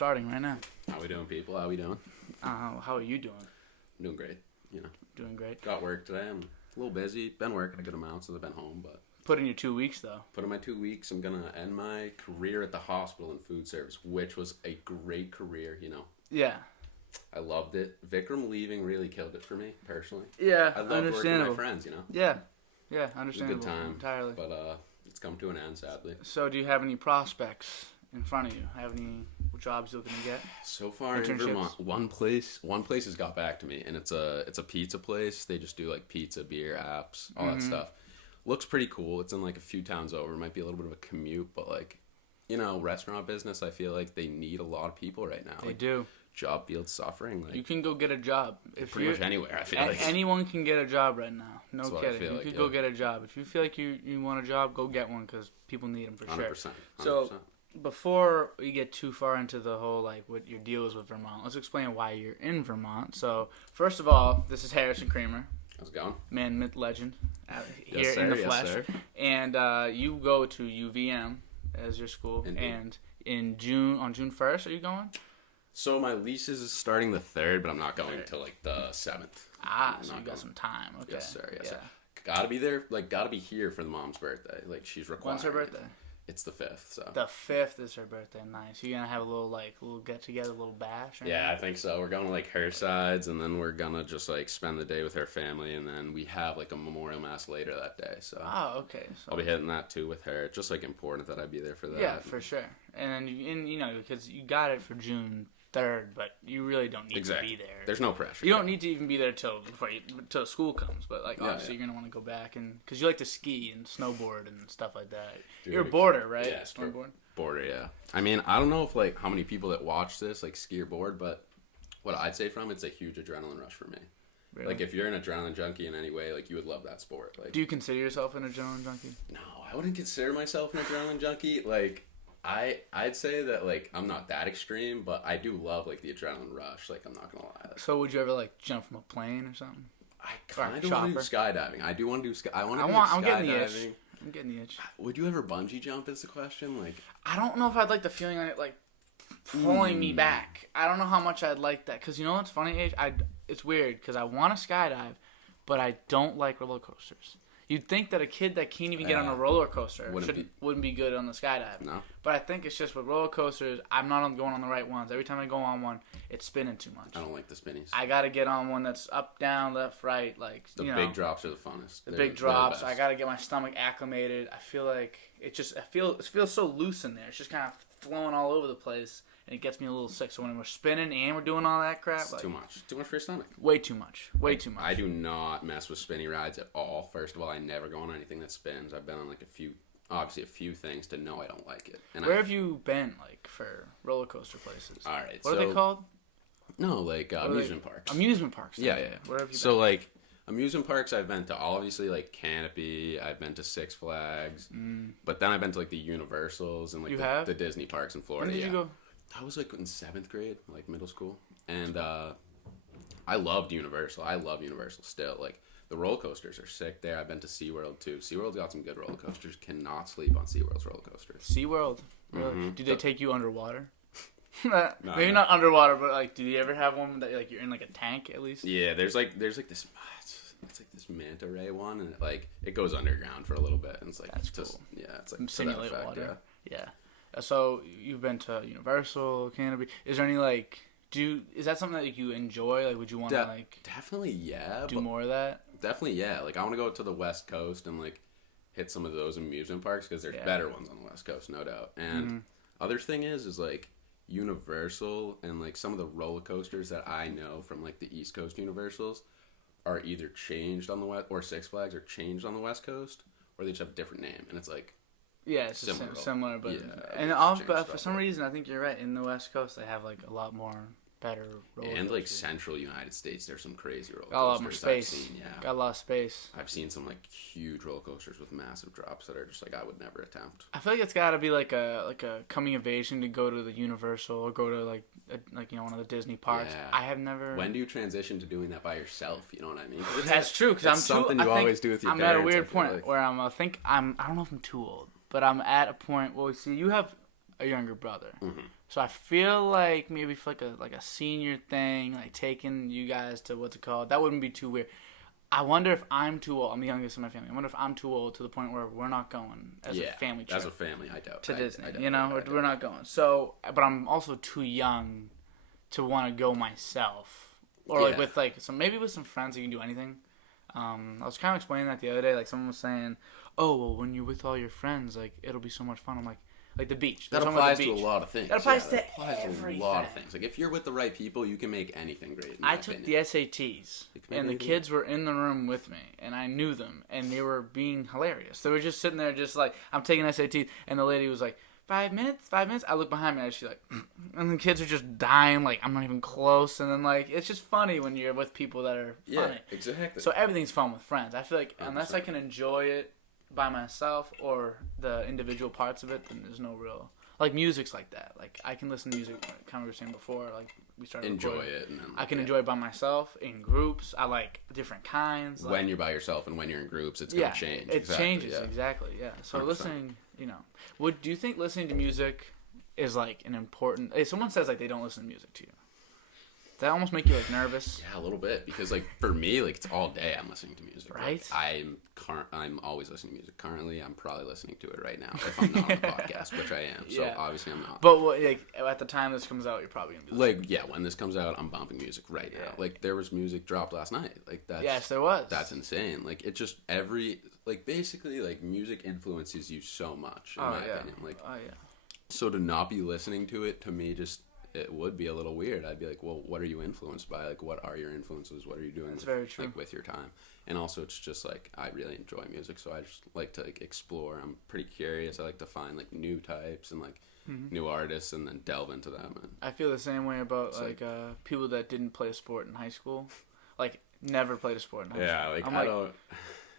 starting right now. How we doing, people? How we doing? How are you doing? I'm doing great. Doing great. Got work today. I'm a little busy. Been working a good amount since I've been home, but... Put in your 2 weeks, though. Put in my 2 weeks. I'm going to end my career at the hospital in food service, which was a great career, Yeah. I loved it. Vikram leaving really killed it for me, personally. Yeah, I loved working with my friends, Yeah, understandable. It was a good time. Entirely. But it's come to an end, sadly. So do you have any prospects in front of you? Have any jobs you're looking to get? So far in Vermont, one place has got back to me, and it's a pizza place. They just do like pizza, beer, apps, all that stuff. Looks pretty cool. It's in like a few towns over. It might be a little bit of a commute, but like, restaurant business, I feel like they need a lot of people right now. They do. Job field's suffering. Like, you can go get a job. Pretty much anywhere, I feel like. Anyone can get a job right now. No That's kidding. You could go get a job. If you feel like you want a job, go get one because people need them for 100%, sure. 100%. So before we get too far into the whole, like, what your deal is with Vermont, let's explain why you're in Vermont. So first of all, this is Harrison Creamer. How's it going? Man, myth, legend. Here Yes, sir. in the Yes, flesh. sir. And you go to UVM as your school. Indeed. And on June 1st, are you going? So my lease is starting the 3rd, but I'm not going till like the 7th. So you got some time. Okay. Yes, sir. Yes, sir. Gotta be there. Like, gotta be here for the mom's birthday. Like, she's required. When's her birthday? It's the 5th. So the 5th is her birthday. Nice. You gonna have a little get together, a little bash? Yeah, I think so. We're going to like her sides, and then we're gonna just like spend the day with her family, and then we have like a memorial mass later that day. So okay. So I'll be hitting that too with her. It's just like important that I be there for that. Yeah, for sure. And then because you got it for June 3rd, but you really don't need to be there. There's no pressure. You don't need to even be there till school comes. But like obviously you're gonna want to go back because you like to ski and snowboard and stuff like that. Dude, you're a boarder, right? Yeah, snowboard. Boarder, yeah. I mean, I don't know if like how many people that watch this like ski or board, but what I'd say from it's a huge adrenaline rush for me. Really? Like if you're an adrenaline junkie in any way, like you would love that sport. Like, do you consider yourself an adrenaline junkie? No, I wouldn't consider myself an adrenaline junkie. Like. I'd say that, like, I'm not that extreme, but I do love, like, the adrenaline rush. Like, I'm not going to lie. Like, so would you ever, like, jump from a plane or something? I kind of want to do skydiving. I do want to do skydiving. I'm getting the itch. I'm getting the itch. Would you ever bungee jump is the question? Like, I don't know if I'd like the feeling of it, like, pulling me back. I don't know how much I'd like that. Because you know what's funny, Age? It's weird because I want to skydive, but I don't like roller coasters. You'd think that a kid that can't even get on a roller coaster wouldn't be good on the skydive. No. But I think it's just with roller coasters, I'm not going on the right ones. Every time I go on one, it's spinning too much. I don't like the spinnies. I got to get on one that's up, down, left, right. Like the big drops are the funnest. The big drops. I got to get my stomach acclimated. I feel like it feels so loose in there. It's just kind of flowing all over the place. And it gets me a little sick. So when we're spinning and we're doing all that crap, it's too much. Too much for your stomach. Way too much. Way too much. I do not mess with spinny rides at all. First of all, I never go on anything that spins. I've been on like a few things to know I don't like it. And where have you been, like, for roller coaster places? All right. What are they called? No, like amusement parks. Amusement parks. Yeah. Where have you been? So like amusement parks, I've been to obviously like Canopy. I've been to Six Flags, but then I've been to like the Universals and like the Disney parks in Florida. When did you go? I was like in 7th grade, like middle school, and I loved Universal. I love Universal still. Like the roller coasters are sick there. I've been to SeaWorld too. SeaWorld's got some good roller coasters. Cannot sleep on SeaWorld's roller coasters. SeaWorld? Really? Mm-hmm. Do they take you underwater? Maybe No. Not underwater, but like, do you ever have one that like you're in like a tank at least? Yeah, there's like this. It's like this manta ray one, and it goes underground for a little bit, and it's like that's just cool. Yeah, it's like simulate water. Yeah. So you've been to Universal, Canopy. Is there any is that something that you enjoy? Like, would you want to definitely do more of that? Definitely, yeah. Like, I want to go to the West Coast and like hit some of those amusement parks because there's better ones on the West Coast, no doubt. And other thing is like Universal and like some of the roller coasters that I know from like the East Coast Universals are either changed on the West or Six Flags are changed on the West Coast, or they just have a different name, and it's like. Yeah, it's similar, but but for some reason I think you're right. In the West Coast, they have like a lot more better roller coasters. And like central United States, there's some crazy roller coasters. Got a lot more space. Got a lot of space. I've seen some like huge roller coasters with massive drops that are just like I would never attempt. I feel like it's got to be like a coming of age thing to go to the Universal or go to like one of the Disney parks. Yeah. I have never. When do you transition to doing that by yourself? You know what I mean? That's true because I'm something you always do with your I'm parents. At a weird point where I don't know if I'm too old, but I'm at a point. Well, see, you have a younger brother. Mm-hmm. So I feel like maybe for like a senior thing, like taking you guys to what's it called, that wouldn't be too weird. I wonder if I'm too old. I'm the youngest in my family. I wonder if I'm too old to the point where we're not going as a family trip. As a family, I doubt. To Disney, I we're not going. So, but I'm also too young to want to go myself, or like with like maybe with some friends you can do anything. I was kind of explaining that the other day. Like someone was saying, "Oh, well, when you're with all your friends, like it'll be so much fun." I'm like the beach. That applies to a lot of things. That applies to a lot of things. Like if you're with the right people, you can make anything great. I took the SATs, and the kids were in the room with me, and I knew them, and they were being hilarious. They were just sitting there, just like I'm taking SATs, and the lady was like, 5 minutes. I look behind me, and she's like, and the kids are just dying, like I'm not even close, and then like it's just funny when you're with people that are funny. Yeah, exactly. So everything's fun with friends. I feel like 100%. Unless I can enjoy it by myself or the individual parts of it, then there's no real. Like music's like that. Like I can listen to music, like kind of we were saying before. Like we started enjoy recording. it, and then, I can enjoy it by myself in groups. I like different kinds. When you're by yourself and when you're in groups, it's gonna change. It changes exactly. Yeah. So 100%. Listening, do you think listening to music is like an important? If someone says like they don't listen to music to you, does that almost make you like nervous? Yeah, a little bit, because like for me, like it's all day I'm listening to music. Right. Like, I'm always listening to music. Currently, I'm probably listening to it right now if I'm not on the podcast, which I am. So obviously I'm not. But like at the time this comes out, you're probably gonna be listening. When this comes out, I'm bumping music right now. Like there was music dropped last night. Like that's yes, there was. That's insane. Like it just basically like music influences you so much in my opinion. Like so to not be listening to it, to me, just it would be a little weird. I'd be like, well, what are you influenced by? Like, what are your influences? What are you doing? That's very true. Like with your time. And also, it's just like I really enjoy music, so I just like to like explore. I'm pretty curious. I like to find like new types and like new artists, and then delve into them. And I feel the same way about like people that didn't play a sport in high school, like never played a sport in high school. Yeah, like I don't.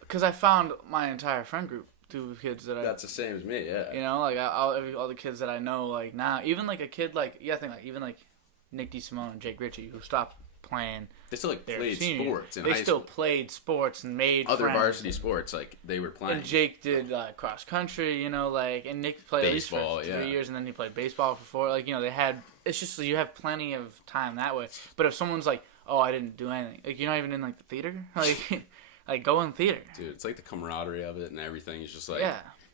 Because I found my entire friend group. Two kids that that's the same as me, yeah. Like all the kids that I know, like now, even like a kid like even like Nick DeSimone and Jake Ritchie, who stopped playing. They still like played sports in high school. They still played sports and made other friends. Varsity sports, like they were playing. And Jake did cross country, like, and Nick played baseball, at least for 3 years, and then he played baseball for 4. Like, they had. It's just you have plenty of time that way. But if someone's like, oh, I didn't do anything, like you're not even in like the theater, like. Like, go in theater. Dude, it's like the camaraderie of it and everything. It's just like,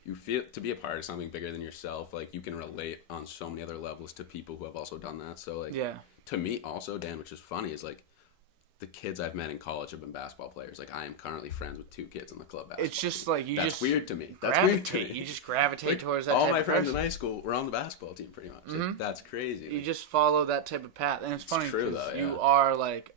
you feel to be a part of something bigger than yourself. Like, you can relate on so many other levels to people who have also done that. So, like, to me also, Dan, which is funny, is like, the kids I've met in college have been basketball players. Like, I am currently friends with 2 kids in the club basketball It's just team. like, That's weird to me. That's weird to me. You just gravitate like, towards that all type my of friends person. in high school were on the basketball team, pretty much. Mm-hmm. Like, that's crazy. You just follow that type of path. And it's funny true, though, you are, like...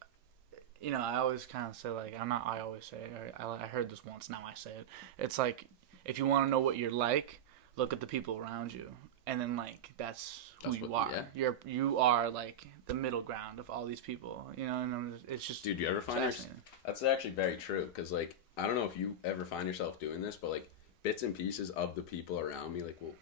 I always kind of say, like, I always say, I heard this once, now I say it. It's like, if you want to know what you're like, look at the people around you. And then, like, that's who you are. Yeah. You are, like, the middle ground of all these people, and it's just Dude, do you ever find yourself... That's actually very true, because, like, I don't know if you ever find yourself doing this, but, like, bits and pieces of the people around me, like, will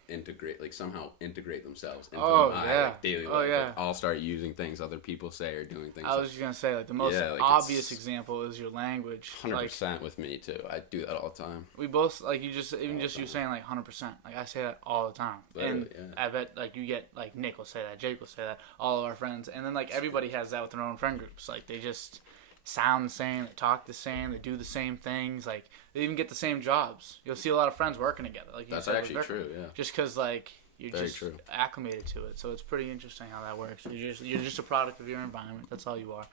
somehow integrate themselves into my daily life. Like, I'll start using things other people say or doing things. I was just going to say, like, the most obvious example is your language. 100% with me, too. I do that all the time. We both, like, you saying, like, 100%. Like, I say that all the time. Literally, and I bet, like, you get, like, Nick will say that, Jake will say that, all of our friends. And then, like, everybody has that with their own friend groups. Like, they just... sound the same, they talk the same, they do the same things, like they even get the same jobs. You'll see a lot of friends working together. Like that's actually true, yeah. Just because like you're acclimated to it, so it's pretty interesting how that works. You're just a product of your environment. That's all you are.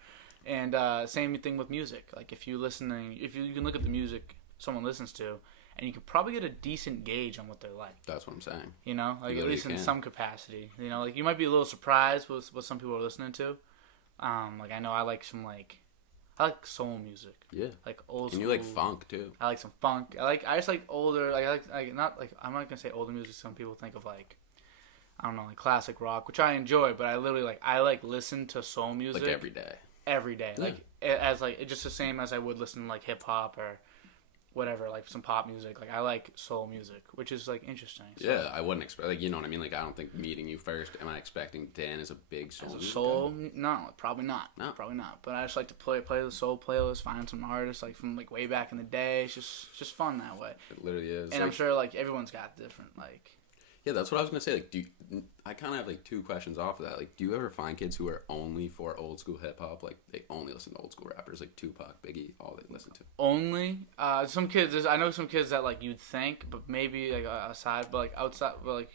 And same thing with music. Like if you can look at the music someone listens to, and you can probably get a decent gauge on what they're like. That's what I'm saying. Like at least in some capacity. Like you might be a little surprised with what some people are listening to. Like I know I like some I like soul music. Yeah. Like old school. And you like funk too. I like some funk. I just like older. I'm not gonna say older music. Some people think of like, I don't know, like classic rock, which I enjoy. But I listen to soul music like every day. Every day, yeah. Like just the same as I would listen to like hip hop or whatever, like some pop music. Like I like soul music, which is like interesting. So, yeah, I wouldn't expect, like, you know what I mean? Like I don't think meeting you first, am I expecting Dan is a big soul music guy? No, probably not. No, probably not. But I just like to play the soul playlist, find some artists like from like way back in the day. It's just fun that way. It literally is. And I'm sure like everyone's got different like. Yeah, that's what I was gonna say. Like, I kind of have like two questions off of that. Like, do you ever find kids who are only for old school hip hop? Like, they only listen to old school rappers, like Tupac, Biggie, all they listen to. Only some kids. I know some kids that like you'd think, but maybe like aside, but like outside, but like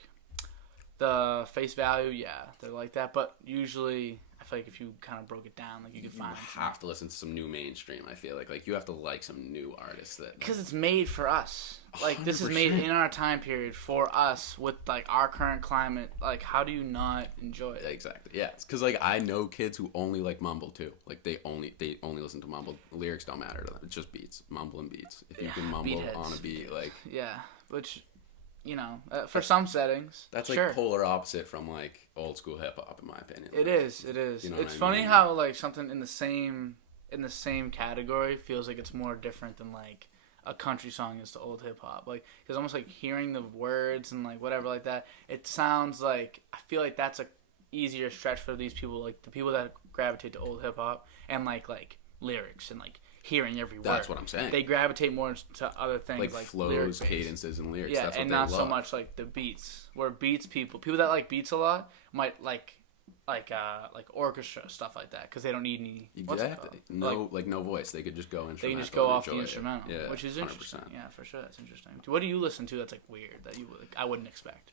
the face value, yeah, they're like that. But usually, I feel like if you kind of broke it down, like you could find. You have to listen to some new mainstream. I feel like you have to like some new artists that. Because it's made for us. Like 100%. This is made in our time period for us with like our current climate. Like, how do you not enjoy it? Exactly. Yeah, it's because like I know kids who only like mumble too. Like they only listen to mumble. Lyrics don't matter to them. It's just beats, mumble and beats. If you can mumble on a beat, like yeah, which. You know, for some settings, that's like polar opposite from like old school hip hop, in my opinion. It is. You know it's funny how like something in the same category feels like it's more different than like a country song is to old hip hop. Like, because almost like hearing the words and like whatever like that, it sounds like I feel like that's a easier stretch for these people, like the people that gravitate to old hip hop and like lyrics and like. Hearing every word. That's what I'm saying. They gravitate more to other things like flows, cadences, and lyrics. Yeah, that's what and they not love. so much like the beats. Where beats people that like beats a lot might like orchestra stuff like that because they don't need any. Exactly. No voice. They could just go instrumental. They can just go off the instrumental, yeah, which is 100%. interesting. Yeah, for sure, that's interesting. What do you listen to that's like weird that I wouldn't expect?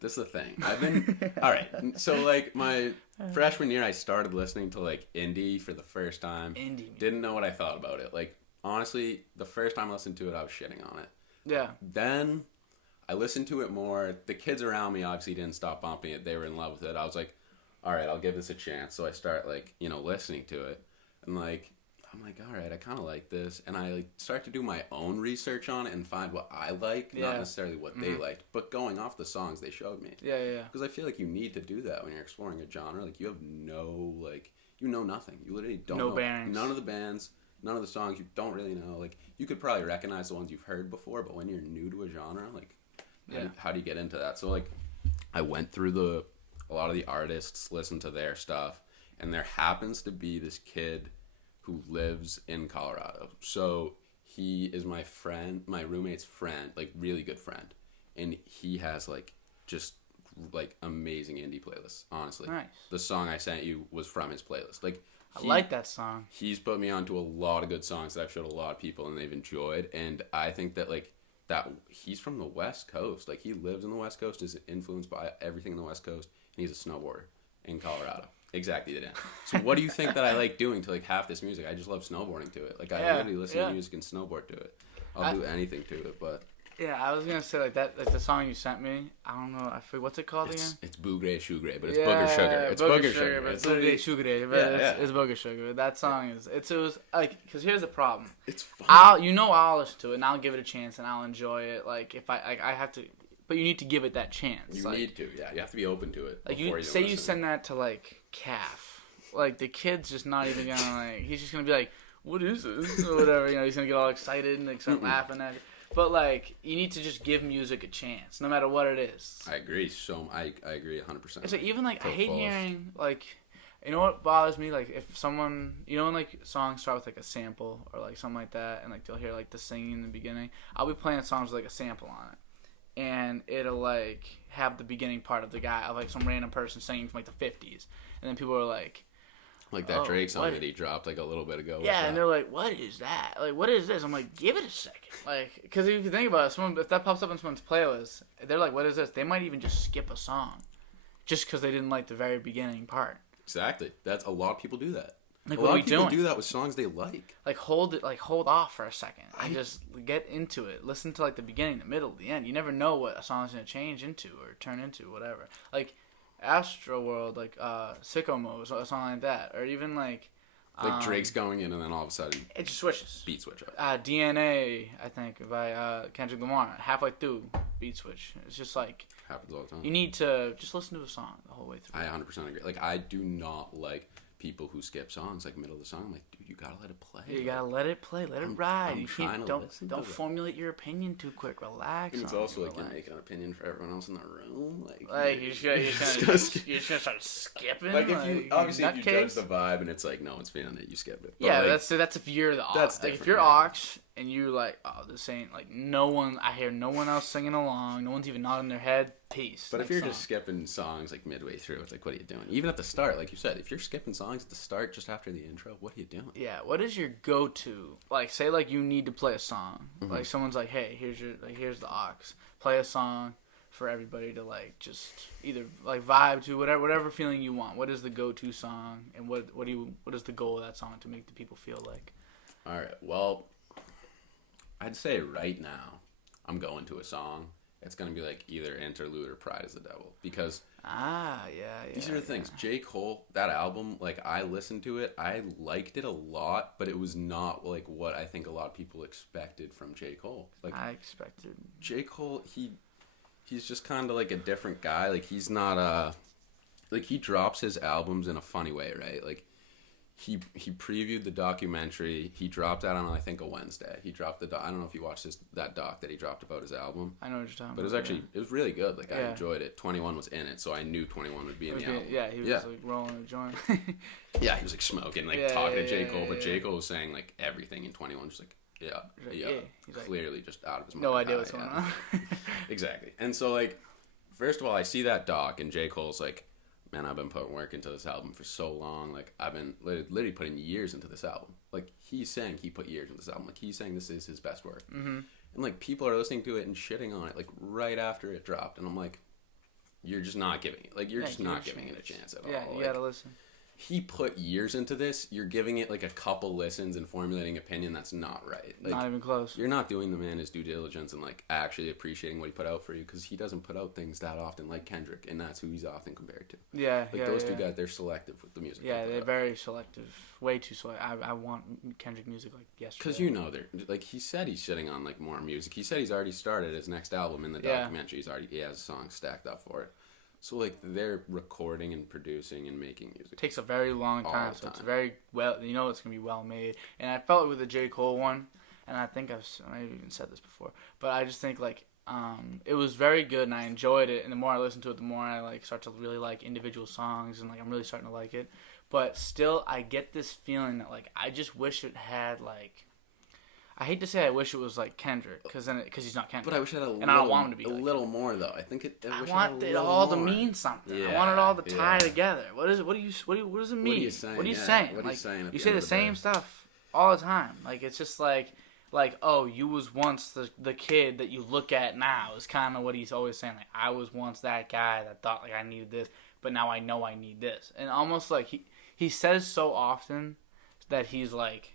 This is the thing. I've been all right. So like my freshman year, I started listening to like indie for the first time. Indie. Didn't know what I thought about it. Like honestly, the first time I listened to it, I was shitting on it. Yeah. Then I listened to it more. The kids around me obviously didn't stop bumping it. They were in love with it. I was like, all right, I'll give this a chance. So I start like listening to it, and like. I'm like, all right, I kind of like this, and I like start to do my own research on it and find what I like, not necessarily what they liked, but going off the songs they showed me. Yeah. Because I feel like you need to do that when you're exploring a genre. Like you have you know nothing. You literally don't know bearings. None of the bands, none of the songs. You don't really know. Like you could probably recognize the ones you've heard before, but when you're new to a genre, like how do you get into that? So like I went through a lot of the artists, listened to their stuff, and there happens to be this kid who lives in Colorado. So he is my roommate's friend, like really good friend. And he has like just like amazing indie playlists, honestly. Nice. The song I sent you was from his playlist. Like I like that song. He's put me onto a lot of good songs that I've showed a lot of people and they've enjoyed. And I think that like that he's from the West Coast. Like he lives in the West Coast, is influenced by everything in the West Coast, and he's a snowboarder in Colorado. Exactly, they didn't. So what do you think that I like doing to like half this music? I just love snowboarding to it. Like I literally listen to music and snowboard to it. I'll do anything to it, but yeah, I was gonna say like that. Like the song you sent me, I don't know. I forget what's it called again. It's Bougre Shougre, but it's Booger Sugar. It's Booger Sugar. But it's Bougre Sugar, but it's Booger Sugar. That song it was like because here's the problem. It's fun. I'll listen to it and I'll give it a chance and I'll enjoy it. Like if I have to. But you need to give it that chance. You need to, yeah. You have to be open to it. Like you say, you send that to like Calf, like the kid's just not even gonna like. He's just gonna be like, "What is this?" or whatever. He's gonna get all excited and like start laughing at it. But like, you need to just give music a chance, no matter what it is. I agree. I agree 100%. It's like even like I hate hearing like, you know what bothers me? Like if someone, like songs start with like a sample or like something like that, and like they'll hear like the singing in the beginning. I'll be playing songs with like a sample on it. And it'll like have the beginning part of the guy of like some random person singing from like the 50s, and then people are like that Drake song that he dropped like a little bit ago. Yeah, and they're like, "What is that? Like, what is this?" I'm like, "Give it a second." Like, because if you think about it, if that pops up in someone's playlist, they're like, "What is this?" They might even just skip a song, just because they didn't like the very beginning part. Exactly. That's a lot of people do that. Like, what are we doing? A lot of people do that with songs they like. Like hold off for a second and just get into it. Listen to like the beginning, the middle, the end. You never know what a song's gonna change into or turn into, whatever. Like Astro World, like Sicko Mode, or something like that, or even like Drake's going in and then all of a sudden it just switches. Beat switch up. DNA, I think, by Kendrick Lamar. Halfway through, beat switch. It's just like happens all the time. You need to just listen to a song the whole way through. I 100% agree. Like I do not like people who skip songs like middle of the song. I'm like, dude, you gotta let it play. You gotta let it play, let it ride. I'm you can't don't formulate your opinion too quick. Relax. And it's also like you make an opinion for everyone else in the room. Like you're just gonna start skipping. Like if you if you judge the vibe and it's like no one's feeling it, you skip it. But yeah, like, that's if you're the aux. Like if you're aux and you're like, oh, this ain't like I hear no one else singing along, no one's even nodding their head, peace. But if you're just skipping songs like midway through, it's like, what are you doing? Even at the start, like you said, if you're skipping songs at the start just after the intro, what are you doing? Yeah, what is your go-to? Like, say like you need to play a song, like someone's like, hey, here's the aux, play a song for everybody to like just either like vibe to, whatever feeling you want. What is the go-to song, and what is the goal of that song to make the people feel like? All right, well, I'd say right now I'm going to a song. It's going to be like either Interlude or Pride is the Devil, because these are the things. J. Cole, that album, like I listened to it, I liked it a lot, but it was not like what I think a lot of people expected from J. Cole. Like I expected J. Cole, he's just kind of like a different guy. Like he's not like he drops his albums in a funny way, right? Like he previewed the documentary. He dropped that on I think a Wednesday. He dropped I don't know if you watched that doc that he dropped about his album. I know what you're talking about. But it was actually it was really good. Like I enjoyed it. 21 was in it, so I knew 21 would be in the album. Yeah, he was like rolling a joint. Yeah, he was like smoking, like talking to J. Cole, but J. Cole was saying like everything in 21, just like he's clearly just out of his mind. No idea what's going on. Exactly. And so like, first of all, I see that doc, and J. Cole's like, man, I've been putting work into this album for so long. Like, I've been literally putting years into this album. Like, he's saying he put years into this album. Like, he's saying this is his best work. Mm-hmm. And, like, people are listening to it and shitting on it, like, right after it dropped. And I'm like, you're just not giving it. Like, you're just not giving it a chance at all. Yeah, you gotta listen. He put years into this. You're giving it, like, a couple listens and formulating opinion. That's not right. Like, not even close. You're not doing the man his due diligence and, like, actually appreciating what he put out for you, because he doesn't put out things that often like Kendrick, and that's who he's often compared to. Yeah, like, those two guys, they're selective with the music. Yeah, they're very selective. Way too selective. I want Kendrick music, like, yesterday. Because, you know, they're, like, he said he's shitting on, like, more music. He said he's already started his next album in the documentary. He has songs stacked up for it. So, like, they're recording and producing and making music. It takes a very long time, so it's very well, it's going to be well made. And I felt it with the J. Cole one, and I think I've even said this before, but I just think, like, it was very good, and I enjoyed it, and the more I listen to it, the more I, like, start to really like individual songs, and, like, I'm really starting to like it. But still, I get this feeling that, like, I just wish it had, like, I hate to say I wish it was like Kendrick, because he's not Kendrick. But I wish it had and I don't want him to be a like little more though. I think I want it all to mean something. Yeah, I want it all to tie together. What does it mean? What are you saying? What are you saying? You say the same stuff all the time. Like, it's just like oh, you was once the kid that you look at now is kind of what he's always saying. Like, I was once that guy that thought like I needed this, but now I know I need this. And almost like he says so often that he's like.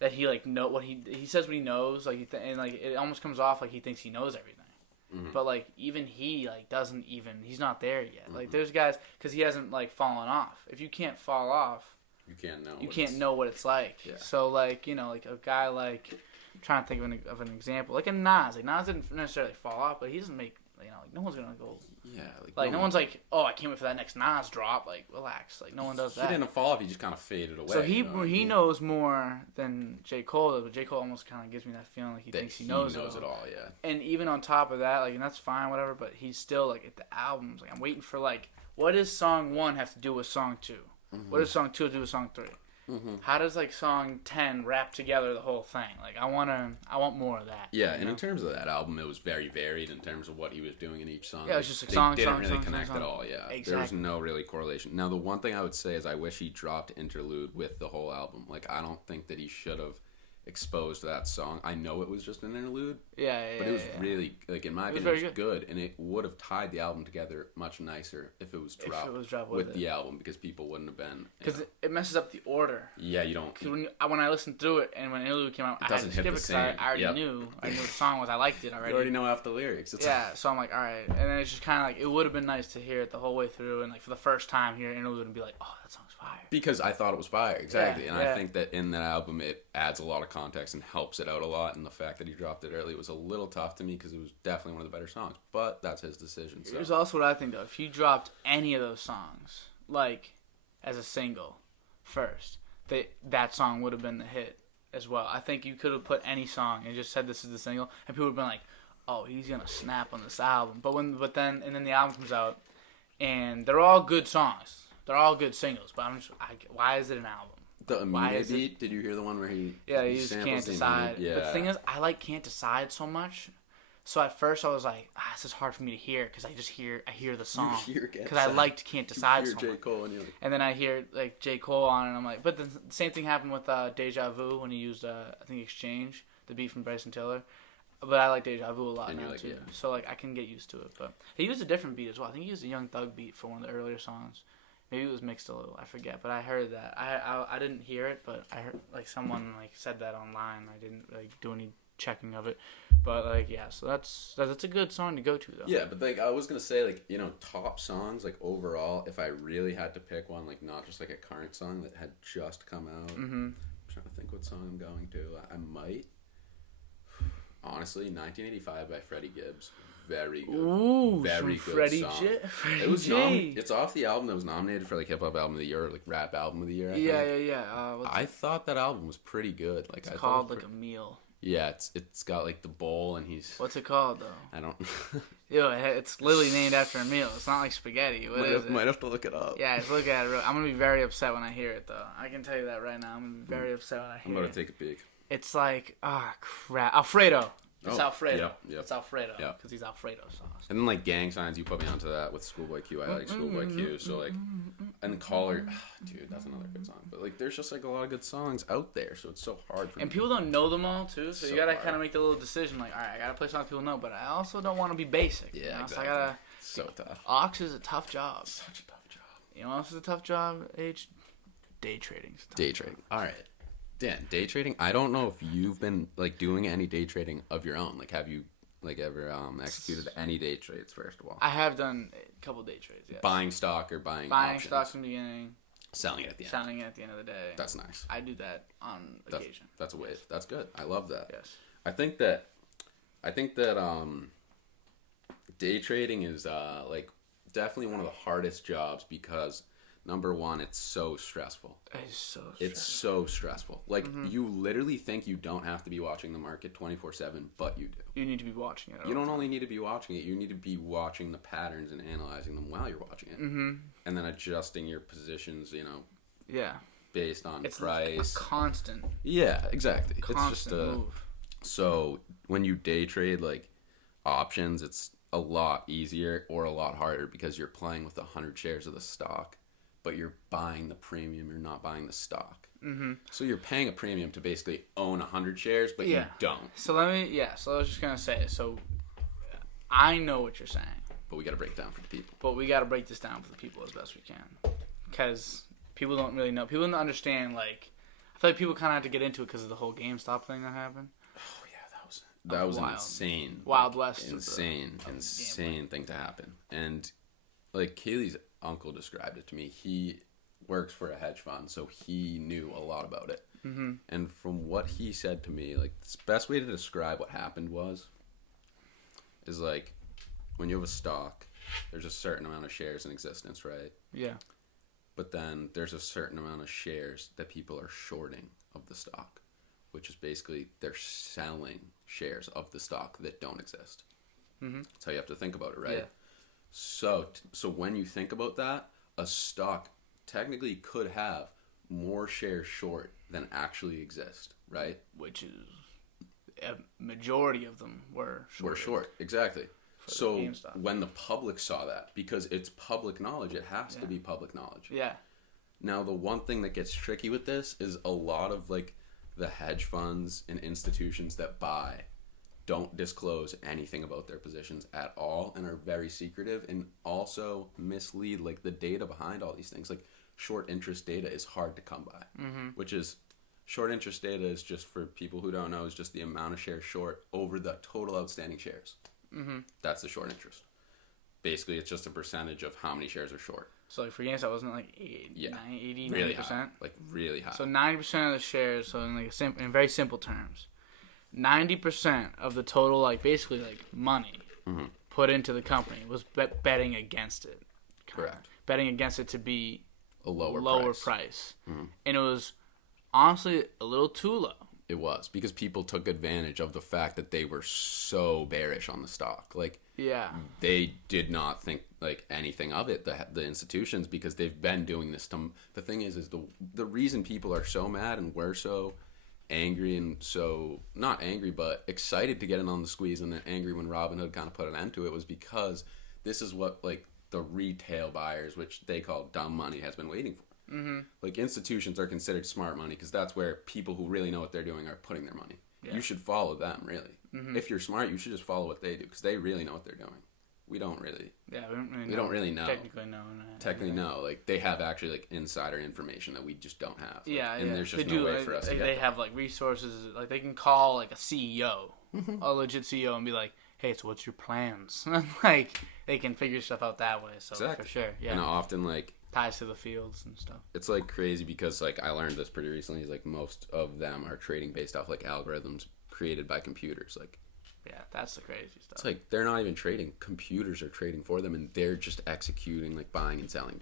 That he like know what he says what he knows, like and like it almost comes off like he thinks he knows everything, but like even he like doesn't even, he's not there yet. Like, there's guys, because he hasn't like fallen off. If you can't fall off, you can't know what it's like. Yeah. So like, you know, like a guy like, I'm trying to think of an example, like a Nas. Like, Nas didn't necessarily fall off, but he doesn't make, you know, like no one's gonna go. Yeah, like no one's like, oh, I can't wait for that next Nas drop. Like, relax. Like, no one does that. He didn't fall off. He just kind of faded away. So he knows more than J. Cole, but J. Cole almost kind of gives me that feeling like he thinks he knows it all. Yeah. And even on top of that, like, and that's fine, whatever. But he's still like at the albums. Like, I'm waiting for like, what does song 1 have to do with song 2? Mm-hmm. What does song 2 do with song 3? Mm-hmm. How does like song 10 wrap together the whole thing? Like, I want more of that. Yeah, and in terms of that album, it was very varied in terms of what he was doing in each song. Yeah, it was just like song, didn't song, really song, connect song, at all. Yeah, exactly. There was no really correlation. Now, the one thing I would say is I wish he dropped Interlude with the whole album. Like, I don't think that he should have exposed that song. I know it was just an interlude. But it was really, like, in my opinion, it was good, and it would have tied the album together much nicer if it was dropped with the album, because people wouldn't have been. Because it messes up the order. Yeah, you don't. Because when I listened through it, and when interlude came out, I had to skip it because I already knew what the song was. I liked it already. You already know half the lyrics. So I'm like, all right. And then it's just kind of like, it would have been nice to hear it the whole way through, and like for the first time hear interlude and be like, oh, that song's fire. Because I thought it was fire, exactly. I think that in that album it adds a lot of context and helps it out a lot, and the fact that he dropped it early was a little tough to me because it was definitely one of the better songs, but that's his decision. So. Here's also what I think, though. If you dropped any of those songs, like, as a single first, that song would have been the hit as well. I think you could have put any song and just said this is the single, and people would have been like, oh, he's going to snap on this album. But then the album comes out, and they're all good songs. They're all good singles, but why is it an album? The Amine beat, did you hear the one where he... Yeah, he just Can't Decide. Yeah. The thing is, I like Can't Decide so much. So at first I was like, this is hard for me to hear because I hear the song. Because I liked Can't Decide so much. J. Cole and then I hear like J. Cole on it and I'm like, but the same thing happened with Deja Vu when he used, I think, Exchange, the beat from Bryson Tiller. But I like Deja Vu a lot now too. Yeah. So like I can get used to it. But he used a different beat as well. I think he used a Young Thug beat for one of the earlier songs. Maybe it was mixed a little. I forget. But I heard that. I didn't hear it, but I heard like someone like said that online. I didn't like do any checking of it. But like yeah, so that's a good song to go to though. Yeah, but like I was gonna say, like, you know, top songs like overall, if I really had to pick one, like not just like a current song that had just come out. I'm trying to think what song I'm going to. I might honestly 1985 by Freddie Gibbs. Very good. Ooh, very good Freddie song. Freddie it was it's off the album that was nominated for like hip hop album of the year or like rap album of the year. I thought that album was pretty good. Like it's called like a meal. Yeah, it's got like the bowl and he's... What's it called though? I don't... Yo, it's literally named after a meal. It's not like spaghetti. What is it? Might have to look it up. Yeah, just look at it. I'm gonna be very upset when I hear it though. I can tell you that right now. I'm gonna be very upset when I hear it. I'm about to take a peek. It's like, crap. Alfredo. It's Alfredo. Yep. It's Alfredo. Because he's Alfredo sauce. And then like Gang Signs, you put me onto that with Schoolboy Q. I like Schoolboy Q. So like, and Caller, dude, that's another good song. But like, there's just like a lot of good songs out there, so it's so hard for me. And people don't know them all too, so you gotta kind of make the little decision. Like, all right, I gotta play songs people know, but I also don't want to be basic. Yeah, you know? exactly. So I gotta. So tough. Aux is a tough job. Such a tough job. You know what else is a tough job? Day trading. Day trading. All right. Dan, day trading. I don't know if you've been like doing any day trading of your own. Like, have you like ever executed any day trades? First of all, I have done a couple day trades. Yes. Buying stock or buying options. Stock in the beginning, selling it at the end. Selling it at the end of the day. That's nice. I do that on occasion. That's a wave. That's good. I love that. Yes. I think that day trading is like definitely one of the hardest jobs because. Number one, it's so stressful. It's so stressful. Like, you literally think you don't have to be watching the market 24/7, but you do. You need to be watching it. You don't only need to be watching it. You need to be watching the patterns and analyzing them while you're watching it. And then adjusting your positions, you know. Yeah. Based on it's price. It's constant. Yeah, exactly. Constant it's just move. So, when you day trade, like, options, it's a lot easier or a lot harder because you're playing with 100 shares of the stock. But you're buying the premium, you're not buying the stock. So you're paying a premium to basically own 100 shares, but you don't. So so I was just going to say, so I know what you're saying. But we got to break it down for the people. But we got to break this down for the people as best we can. Because people don't really know. People don't understand, like, I feel like people kind of have to get into it because of the whole GameStop thing that happened. Oh, yeah, that was an insane. Wild West. Insane thing to happen. And, like, Kaylee's uncle described it to me. He works for a hedge fund, so he knew a lot about it. And from what he said to me, like, the best way to describe what happened is like when you have a stock, there's a certain amount of shares in existence, right? Yeah. But then there's a certain amount of shares that people are shorting of the stock, which is basically they're selling shares of the stock that don't exist. That's how you have to think about it, right? Yeah. So when you think about that, a stock technically could have more shares short than actually exist, right? Which is a majority of them were short. Exactly. So when the public saw that, because it's public knowledge, it has to be public knowledge. Yeah. Now, the one thing that gets tricky with this is a lot of like the hedge funds and institutions that buy don't disclose anything about their positions at all and are very secretive and also mislead like the data behind all these things. Like short interest data is hard to come by, which is short interest data is just for people who don't know is just the amount of shares short over the total outstanding shares. That's the short interest. Basically, it's just a percentage of how many shares are short. So like for GameStop, wasn't it like 80, really 90%? High. Like really high. So 90% of the shares, so in like in very simple terms, 90% of the total, like basically like money put into the company was betting against it. Correct. Betting against it to be a lower price. And it was honestly a little too low. It was because people took advantage of the fact that they were so bearish on the stock. Like, yeah, they did not think like anything of it. The institutions, because they've been doing this. The thing is the reason people are so mad and we're so angry and so not angry but excited to get in on the squeeze, and then angry when Robinhood kind of put an end to it, was because this is what like the retail buyers, which they call dumb money, has been waiting for. Mm-hmm. Like, institutions are considered smart money because that's where people who really know what they're doing are putting their money. Yeah. You should follow them, really. Mm-hmm. If you're smart, you should just follow what they do because they really know what they're doing. We don't really. Yeah, we don't really know. Technically know. Like, they have actually like insider information that we just don't have. Like, yeah, and there's just no way for us to get They have like resources. Like, they can call like a CEO, a legit CEO, and be like, "Hey, so what's your plans?" Like, they can figure stuff out that way. So exactly. For sure, yeah. And often like ties to the fields and stuff. It's like crazy because like I learned this pretty recently. Like, most of them are trading based off like algorithms created by computers. Like, yeah, that's the crazy stuff. It's like they're not even trading. Computers are trading for them, and they're just executing, like buying and selling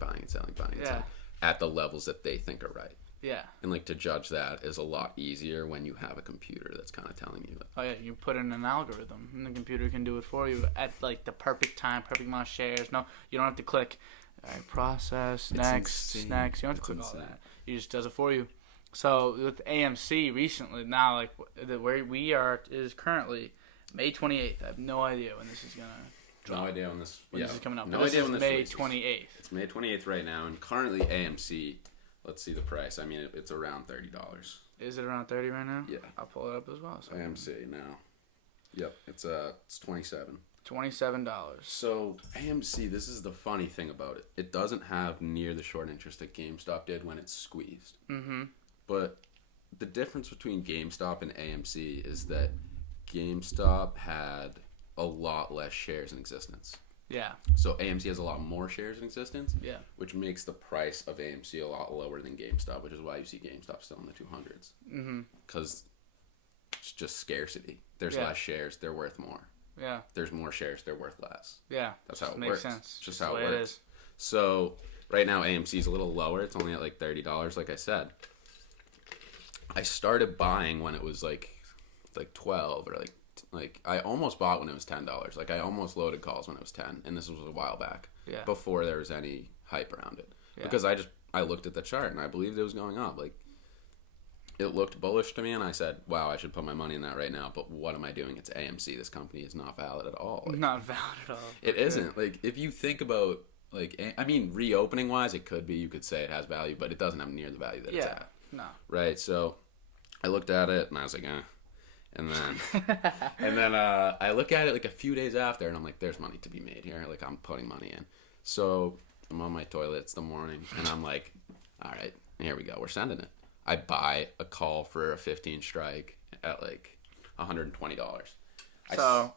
at the levels that they think are right. Yeah. And like, to judge that is a lot easier when you have a computer that's kind of telling you. Like, oh yeah, you put in an algorithm, and the computer can do it for you at like the perfect time, perfect amount of shares. No, you don't have to click. All right, process, next. You don't have to click all that. It just does it for you. So with AMC recently, now like where we are is currently May 28th. I have no idea when this is gonna drop. No idea when this. This is coming up. No idea when this. May 28th. It's May 28th right now, and currently AMC. Let's see the price. I mean, it's around $30. Is it around 30 right now? Yeah. I'll pull it up as well. So AMC now. Yep, it's 27. $27. So AMC, this is the funny thing about it. It doesn't have near the short interest that GameStop did when it's squeezed. Mm-hmm. But the difference between GameStop and AMC is that GameStop had a lot less shares in existence. Yeah. So AMC has a lot more shares in existence. Yeah. Which makes the price of AMC a lot lower than GameStop, which is why you see GameStop still in the 200s. Mm-hmm. Because it's just scarcity. There's less shares, they're worth more. Yeah. There's more shares, they're worth less. Yeah. That's how it makes works. Sense. Just how it works. So right now AMC is a little lower. It's only at like $30, like I said. I started buying when it was like 12 or like I almost bought when it was $10. Like, I almost loaded calls when it was 10, and this was a while back. Yeah. Before there was any hype around it. Yeah. Because I looked at the chart and I believed it was going up. Like, it looked bullish to me, and I said, wow, I should put my money in that right now. But what am I doing? It's AMC. This company is not valid at all. Like, not valid at all. It isn't. Like, if you think about, like, I mean, reopening wise, it could be. You could say it has value, but it doesn't have near the value that it's at. No. Right. So I looked at it and I was like, And then I look at it like a few days after, and I'm like, there's money to be made here. Like, I'm putting money in. So I'm on my toilet. It's the morning, and I'm like, all right, here we go. We're sending it. I buy a call for a 15 strike at like $120. So,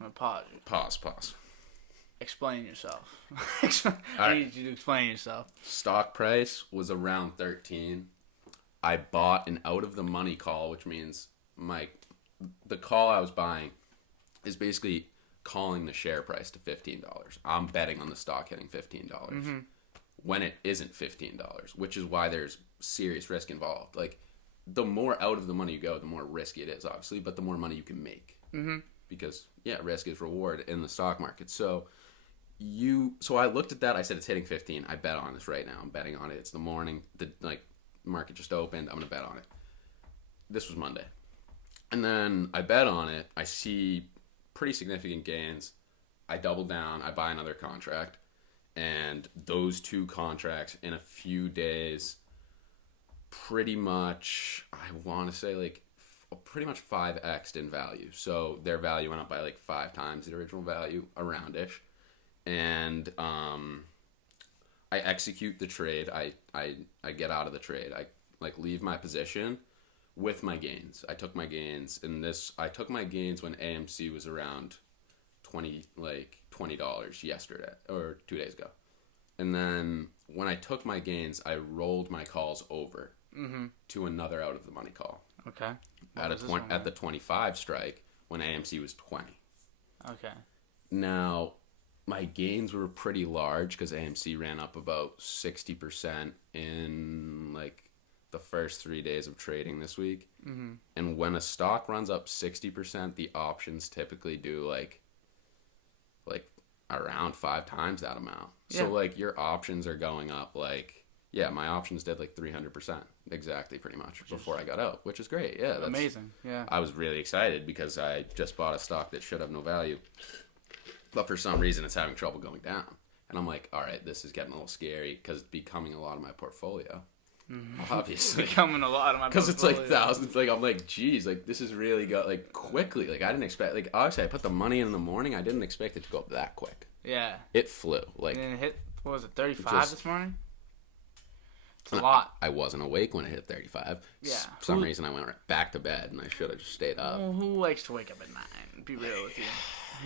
I'm going to pause you. Pause. Explain yourself. I need you to explain yourself. Stock price was around 13. I bought an out of the money call, which means the call I was buying is basically calling the share price to $15. I'm betting on the stock hitting $15 when it isn't $15, which is why there's serious risk involved. Like, the more out of the money you go, the more risky it is, obviously, but the more money you can make. Mm-hmm. Because, risk is reward in the stock market. So I looked at that. I said, it's hitting 15. I bet on this right now. I'm betting on it. It's the morning. The market just opened. I'm going to bet on it. This was Monday. And then I bet on it. I see pretty significant gains. I double down. I buy another contract. And those two contracts in a few days pretty much, I want to say, like, pretty much 5x'd in value. So their value went up by like 5 times the original value, around-ish. And I execute the trade. I get out of the trade. I leave my position with my gains. I took my gains when AMC was around $20 yesterday or 2 days ago. And then when I took my gains, I rolled my calls over to another out of the money call. Okay. At the 25 strike when AMC was 20. Okay. Now, my gains were pretty large because AMC ran up about 60% in like the first 3 days of trading this week. Mm-hmm. And when a stock runs up 60%, the options typically do like around 5 times that amount. Yeah. So like your options are going up like, yeah, my options did like 300% exactly pretty much before I got out, which is great. Yeah. That's amazing. Yeah. I was really excited because I just bought a stock that should have no value. But for some reason it's having trouble going down. And I'm like, all right, this is getting a little scary because it's becoming a lot of my portfolio. Mm-hmm. Obviously. Becoming a lot of my portfolio. Because it's like thousands. Like, I'm like, geez, like, this is really got, like, quickly. Like, I didn't expect, like, obviously I put the money in the morning. I didn't expect it to go up that quick. Yeah. It flew. Like, and it hit, what was it, 35 this morning? It's a lot. I wasn't awake when it hit 35. Yeah. For some reason, I went right back to bed, and I should have just stayed up. Well, who likes to wake up at 9? Be real with you.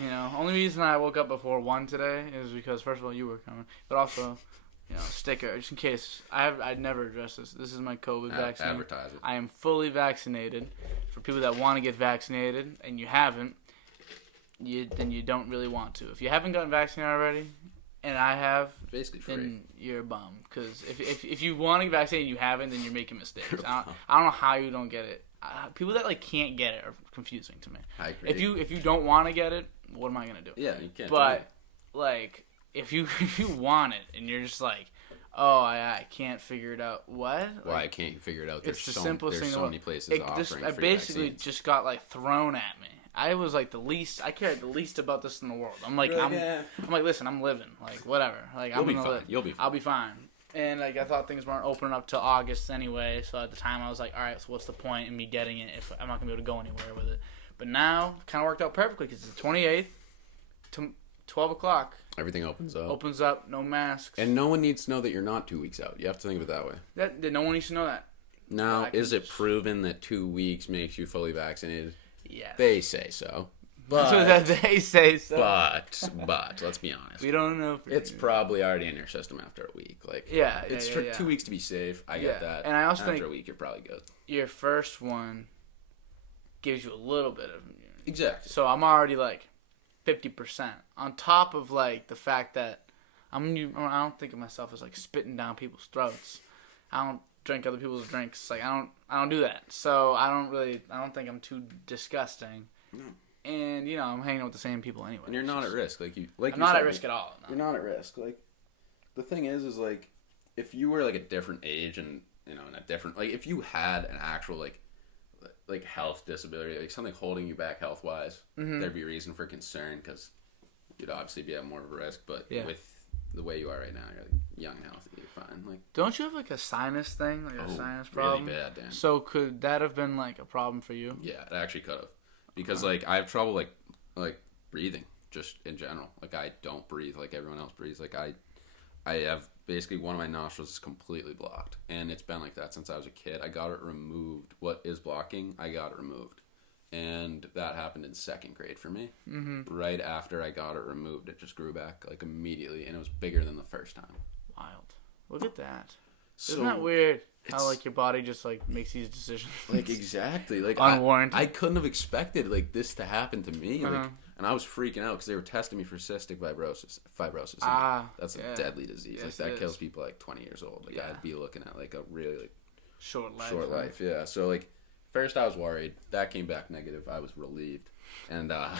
You know, only reason I woke up before 1 today is because, first of all, you were coming. But also, you know, sticker, just in case. I'd never addressed this. This is my COVID vaccine. Advertise it. I am fully vaccinated. For people that want to get vaccinated and you haven't, then you don't really want to. If you haven't gotten vaccinated already, and I have, basically free. Then you're a bum. Because if you want to get vaccinated and you haven't, then you're making mistakes. I don't know how you don't get it. People that like can't get it are confusing to me. I agree. If you don't want to get it, what am I gonna do? Yeah, you can't. But like, if you want it and you're just like, oh, I can't figure it out. What? Why I can't figure it out? There's It's the simplest thing. There's so many places offering I free basically vaccines. just got like thrown at me. I was like I cared the least about this in the world. I'm like, I'm like, listen, I'm living. Like, whatever. Like, You'll I'm be gonna fine. live. You'll be fine. I'll be fine. And like, I thought things weren't opening up till August anyway. So at the time, I was like, all right, so what's the point in me getting it if I'm not gonna be able to go anywhere with it? But now, it kind of worked out perfectly because it's the 28th to 12 o'clock. Everything opens up. Opens up, no masks. And no one needs to know that you're not 2 weeks out. You have to think of it that way. That no one needs to know that. Now, is it proven that 2 weeks makes you fully vaccinated? Yes. They say so. But But, they say so. but let's be honest. We don't know. It's probably already in your system after a week. Like, Yeah, it's yeah. 2 weeks to be safe. I get that. And I also after think a week, you're probably good. your first one gives you a little bit of immunity. Exactly. So I'm already like 50% on top of like the fact that I don't think of myself as like spitting down people's throats. I don't drink other people's drinks. Like I don't do that. So I don't think I'm too disgusting. No. And you know, I'm hanging out with the same people anyway. And you're not at risk. I'm not at risk at all. No. You're not at risk. Like, the thing is like, if you were like a different age and, you know, in a different, like, if you had an actual like health disability, like something holding you back health wise, there'd be reason for concern because you'd obviously be at more of a risk. But with the way you are right now, you're like young and healthy, you're fine. Like, don't you have like a sinus thing, like a sinus problem? Really bad, Dan. So could that have been like a problem for you? Yeah, it actually could have. Because, like, I have trouble, like breathing, just in general. Like, I don't breathe like everyone else breathes. Like, I have basically one of my nostrils is completely blocked. And it's been like that since I was a kid. I got it removed. What is blocking, I got it removed. And that happened in 2nd grade for me. Mm-hmm. Right after I got it removed, it just grew back, like, immediately. And it was bigger than the first time. Wild. Look at that. So, isn't that weird? How like your body just like makes these decisions. Like, exactly. Like, unwarranted. I couldn't have expected like this to happen to me. Like, and I was freaking out because they were testing me for cystic fibrosis. That's a deadly disease. Yes, like, that kills people like 20 years old. Like, I'd be looking at like a really like short life. Yeah. So like, first I was worried. That came back negative. I was relieved. And I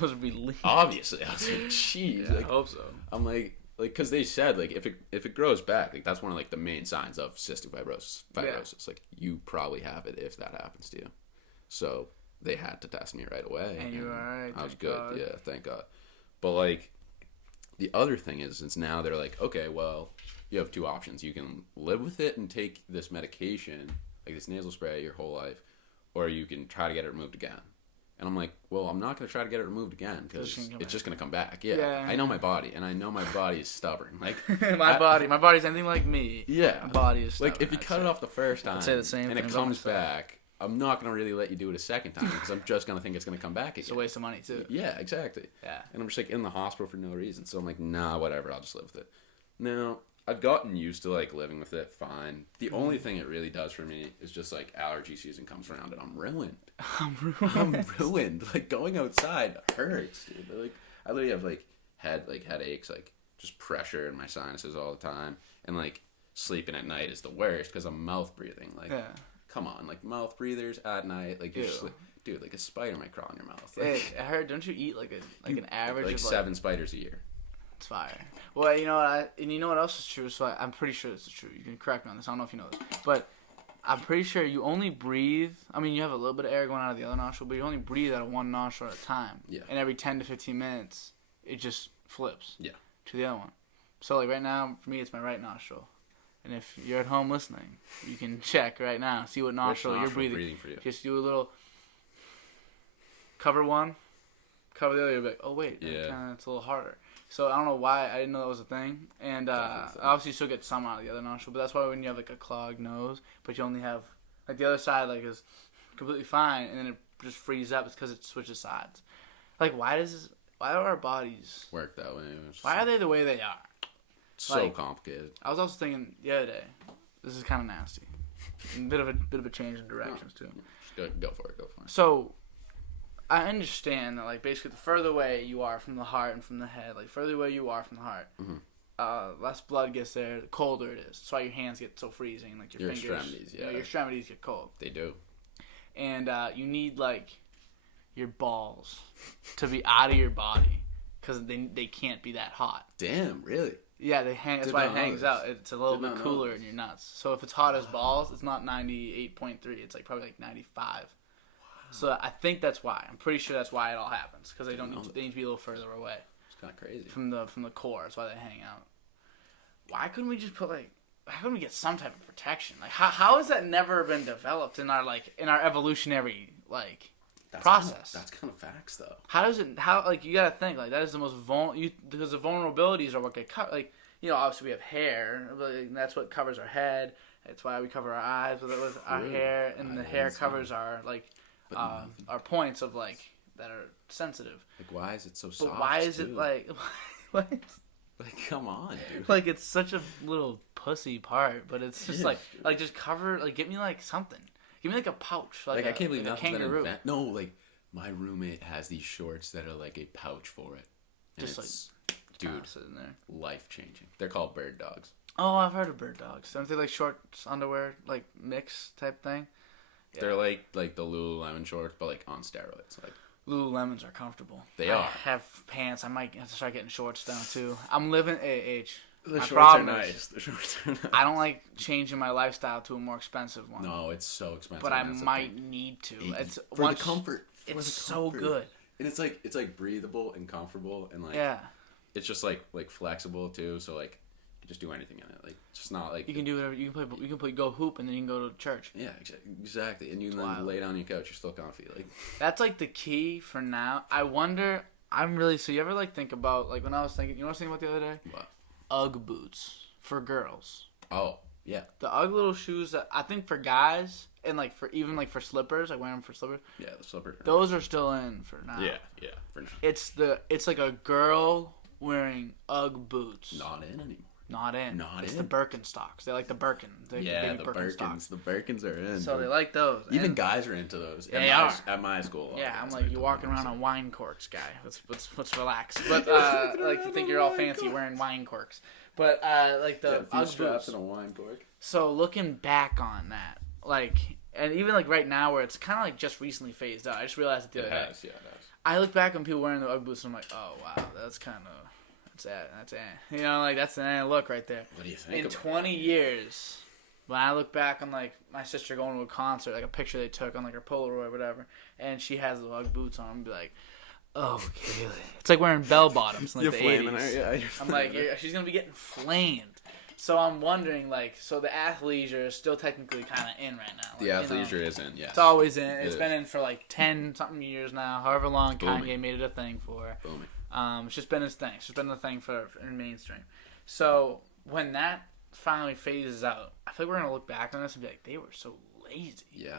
was relieved. Obviously, I was like, jeez. I hope so. I'm like, because they said like if it grows back, like that's one of like the main signs of cystic fibrosis. Like, you probably have it if that happens to you. So they had to test me right away. And you were alright. I was good. Yeah, thank God. But like, the other thing is, since now they're like, okay, well, you have 2 options. You can live with it and take this medication, like this nasal spray, your whole life, or you can try to get it removed again. And I'm like, well, I'm not going to try to get it removed again because it's just going to come back. Yeah. I know my body, and I know my body is stubborn. Like, my body's anything like me. Yeah. My body is stubborn. Like, if you cut it off the first time say the same and it thing comes back, I'm not going to really let you do it a second time because I'm just going to think it's going to come back again. It's a waste of money, too. Yeah, exactly. Yeah. And I'm just, like, in the hospital for no reason. So I'm like, nah, whatever. I'll just live with it. Now, I've gotten used to, like, living with it fine. The only thing it really does for me is just, like, allergy season comes around and I'm ruined. I'm ruined. Like, going outside hurts, dude. Like, I literally have, like, headaches, like, just pressure in my sinuses all the time. And, like, sleeping at night is the worst because I'm mouth breathing. Like, come on, like mouth breathers at night, like you're just like, dude, like a spider might crawl in your mouth. Like, I heard, don't you eat like an average like of 7 spiders a year? It's fire. Well, you know what? You know what else is true? So I'm pretty sure this is true. You can correct me on this. I don't know if you know this, but I'm pretty sure you only breathe. I mean, you have a little bit of air going out of the other nostril, but you only breathe out of one nostril at a time. Yeah. And every 10 to 15 minutes, it just flips. Yeah. To the other one. So like right now, for me, it's my right nostril. And if you're at home listening, you can check right now, see what nostril you're breathing for you. Just do a little. Cover one, cover the other. You'll be like, oh wait, it's a little harder. So I don't know why I didn't know that was a thing, and obviously you still get some out of the other nostril, but that's why when you have like a clogged nose, but you only have like the other side like is completely fine, and then it just frees up. It's because it switches sides. Like why do our bodies work that way? Why are they the way they are? So complicated. I was also thinking the other day, this is kind of nasty, a bit of a change in directions too. Just go for it. So. I understand that, like, basically, the further away you are from the heart and from the head, like, further away you are from the heart, less blood gets there, the colder it is. That's why your hands get so freezing, like, your fingers. Extremities, yeah. Your extremities get cold. They do. And you need, like, your balls to be out of your body, because they can't be that hot. Damn, really? Yeah, they hang. That's why it hangs out. It's a little bit cooler in your nuts. So if it's hot as balls, it's not 98.3. It's, like, probably, like, 95. So I think that's why. I'm pretty sure that's why it all happens because they need to be a little further away. It's kind of crazy from the core. That's why they hang out. Why couldn't we just put how couldn't we get some type of protection? Like how has that never been developed in our evolutionary process? That's kind of facts though. You gotta think that is the most because the vulnerabilities are what get cut. Obviously we have hair, but that's what covers our head. That's why we cover our eyes with our hair, and the hair covers our our points of that are sensitive. Like why is it so soft? But why is it what? Like come on, dude. It's such a little pussy part, but it's just just cover get me something. Give me a pouch. I can't believe nothing's been kangaroo. No, my roommate has these shorts that are like a pouch for it. And just dude, sitting there. Life changing. They're called bird dogs. Oh, I've heard of bird dogs. Don't they shorts, underwear, mix type thing? Yeah. They're like the Lululemon shorts, but on steroids. Lululemons are comfortable. They are. I have pants. I might have to start getting shorts down too. I'm living AH. The shorts are nice. I don't like changing my lifestyle to a more expensive one. No, it's so expensive. But I might need to. It's for the comfort. It's so good. And it's breathable and comfortable and it's just flexible too. So you can just do anything in it. Just not you can do whatever. You can play go hoop and then you can go to church. Yeah, exactly. And you can then lay down on your couch. You're still comfy. That's the key for now. I wonder. So you ever think about when I was thinking? You know what I was thinking about the other day? What? UGG boots for girls. Oh yeah. The UGG little shoes that I think for guys and for even for slippers, I wear them for slippers. Yeah, the slippers. Those are still in for now. Yeah, for now. It's like a girl wearing UGG boots. Not in anymore. Not in. It's the Birkenstocks. They like the Birkin. The Birkins. The Birkins are in. So they like those. Even guys are into those. They are. At my school. Yeah, I'm you're walking around on wine corks, guy. Let's relax. But you think you're all fancy wearing wine corks. But the UGG straps and a wine cork. So looking back on that, and even right now where it's kind of just recently phased out. I just realized it the other day. Yeah, it has. I look back on people wearing the UGG boots and I'm like, oh wow, that's kind of. That's it. That's an look right there. What do you think? In 20 years, when I look back on my sister going to a concert, a picture they took on her Polaroid or whatever, and she has the UGG boots on, I'm be like, oh, Kaylee. It's like wearing bell bottoms in you're the flaming 80s. her, yeah. I'm she's gonna be getting flamed. So I'm wondering, so the athleisure is still technically kind of in right now. The athleisure is in, yes. It's always in. It's been in for 10 something years now, however long Booming. Kanye made it a thing for. Booming. It's just been his thing. It's just been the thing for mainstream. So when that finally phases out, I feel we're gonna look back on this and be like, they were so lazy. Yeah.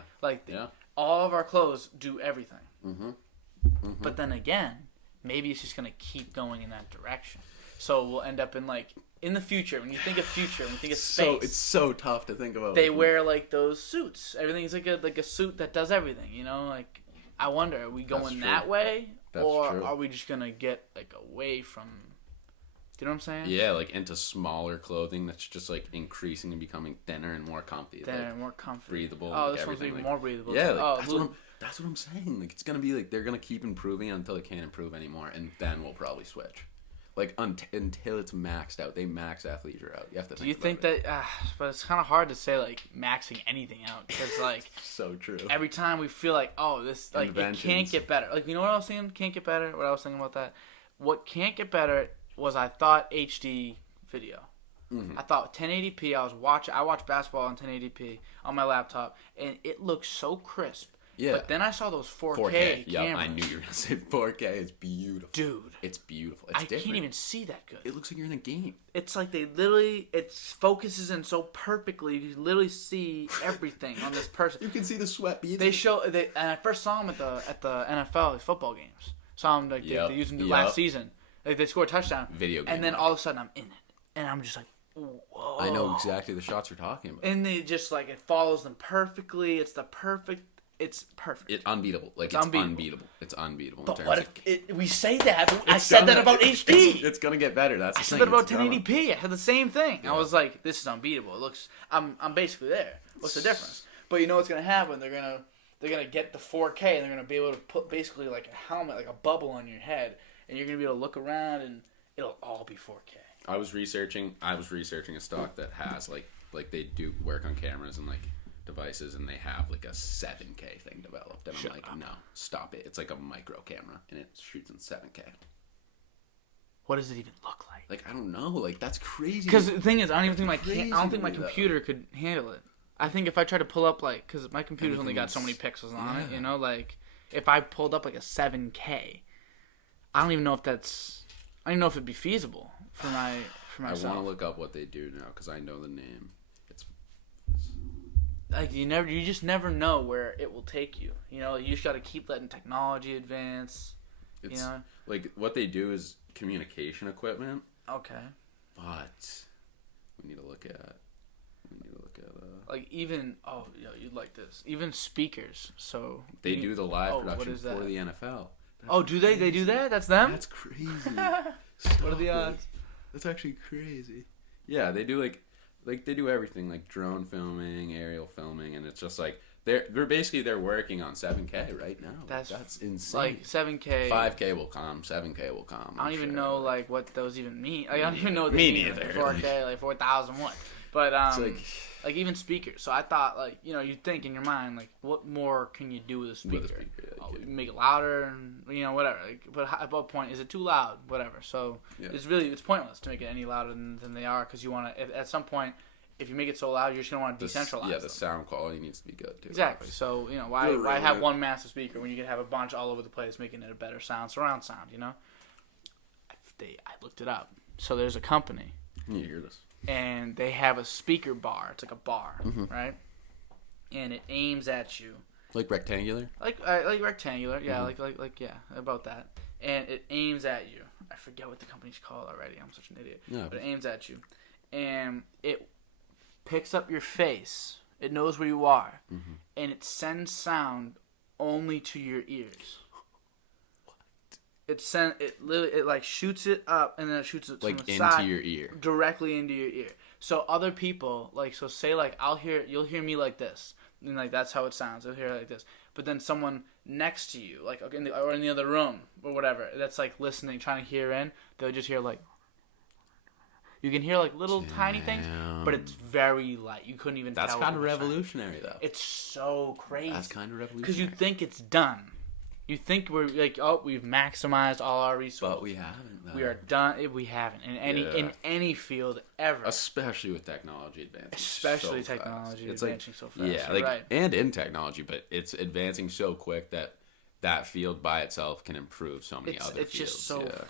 All of our clothes do everything. Mm-hmm. But then again, maybe it's just gonna keep going in that direction. So we'll end up in the future. When you think of future, when you think of space, so it's so tough to think about. They wear those suits. Everything's like a suit that does everything. I wonder, are we going that way? That's or true. are we just gonna get away from Do you know what I'm saying? Yeah, like into smaller clothing that's just like increasing and becoming thinner and more comfy. Thinner like, and more comfy. Breathable. Oh, like, this one's even like, more breathable. Yeah, like, that's what I'm saying. Like, it's gonna be like they're gonna keep improving until they can't improve anymore, and then we'll probably switch. Like until it's maxed out, they max athleisure out. You have to. Do you think that? But it's kind of hard to say like maxing anything out because like so true. Every time we feel like this like it can't get better. Like you know what I was saying? Can't get better. What I was thinking about that. What can't get better was I thought HD video. I thought 1080p. I watched basketball on 1080p on my laptop, and it looks so crisp. Yeah. But then I saw those 4K cameras. Yeah, I knew you were gonna say 4K. It's beautiful, dude. It's beautiful. It's different. Can't even see that good. It looks like you're in a game. It's like it focuses in so perfectly. You can literally see everything on this person. You can see the sweat beads. And I first saw him at the NFL football games. Saw him like they used him last season. Like they scored a touchdown. Video game. And then all of a sudden I'm in it, and I'm just like, whoa. I know exactly the shots you're talking about. And they just like it follows them perfectly. It's perfect. It's unbeatable. Like it's unbeatable. It's unbeatable. But what if we say that? But I said that about HD. It's gonna get better. That's the thing. I said that about 1080p. I had the same thing. Yeah. I was like, this is unbeatable. It looks. I'm basically there. What's the difference? But you know what's gonna happen? They're gonna get the 4K and they're gonna be able to put basically like a helmet, like a bubble on your head, and you're gonna be able to look around and it'll all be 4K. I was researching a stock that has like they do work on cameras and like devices, and they have like a 7K thing developed, and I'm like, no, stop it. It's like a micro camera and it shoots in 7K. What does it even look like? Like I don't know. Like that's crazy. Because the thing is, I don't think my computer could handle it. I think if I try to pull up like, because my computer's only got so many pixels on it, you know, like if I pulled up like a 7K, I don't even know if it'd be feasible for myself. I want to look up what they do now because I know the name. Like you just never know where it will take you. You know, you just got to keep letting technology advance. You know, like what they do is communication equipment. Okay. But we need to look at. Like even you'd like this. Even speakers. So they do the live production for the NFL. Do they? They do that? That's them? That's crazy. What are the odds? That's actually crazy. Yeah, they do like they do everything like drone filming, aerial filming, and it's just like they're working on 7K right now. That's insane. Like 7K. 5K will come. 7K will come. I don't even know like what those even mean. Like, I don't even know what they mean. Neither. 4K, like 4,000 what? But it's like even speakers. So I thought like you'd think in your mind like what more can you do with a speaker? Make it louder and whatever. Like, but at what point is it too loud? Whatever. So it's pointless to make it any louder than they are because you want to at some point. If you make it so loud, you're just gonna want to decentralize. Yeah, the sound quality needs to be good too. Exactly. So why have one massive speaker when you can have a bunch all over the place, making it a better surround sound? You know. I looked it up. So there's a company. You hear this? And they have a speaker bar. It's like a bar, right? And it aims at you. Like rectangular. Like rectangular, yeah. Like about that. And it aims at you. I forget what the company's called already. I'm such an idiot. Yeah. But it aims at you, and it picks up your face. It knows where you are, and it sends sound only to your ears. What? It like shoots it up, and then it shoots it from the side into your ear, directly into your ear. So other people say like you'll hear me like this, and like that's how it sounds. You'll hear it like this, but then someone next to you, like in the other room or whatever, that's like listening, trying to hear in, they'll just hear like. You can hear like little tiny things, but it's very light. You couldn't even tell. That's kind of revolutionary, though. It's so crazy. That's kind of revolutionary. Because you think it's done. You think we're like, we've maximized all our resources. But we haven't, though. We are done. We haven't in any field ever. Especially with technology advancing. Especially so technology fast. Advancing so fast. Yeah, like and in technology, but it's advancing so quick that field by itself can improve so many other fields. It's just so. Yeah.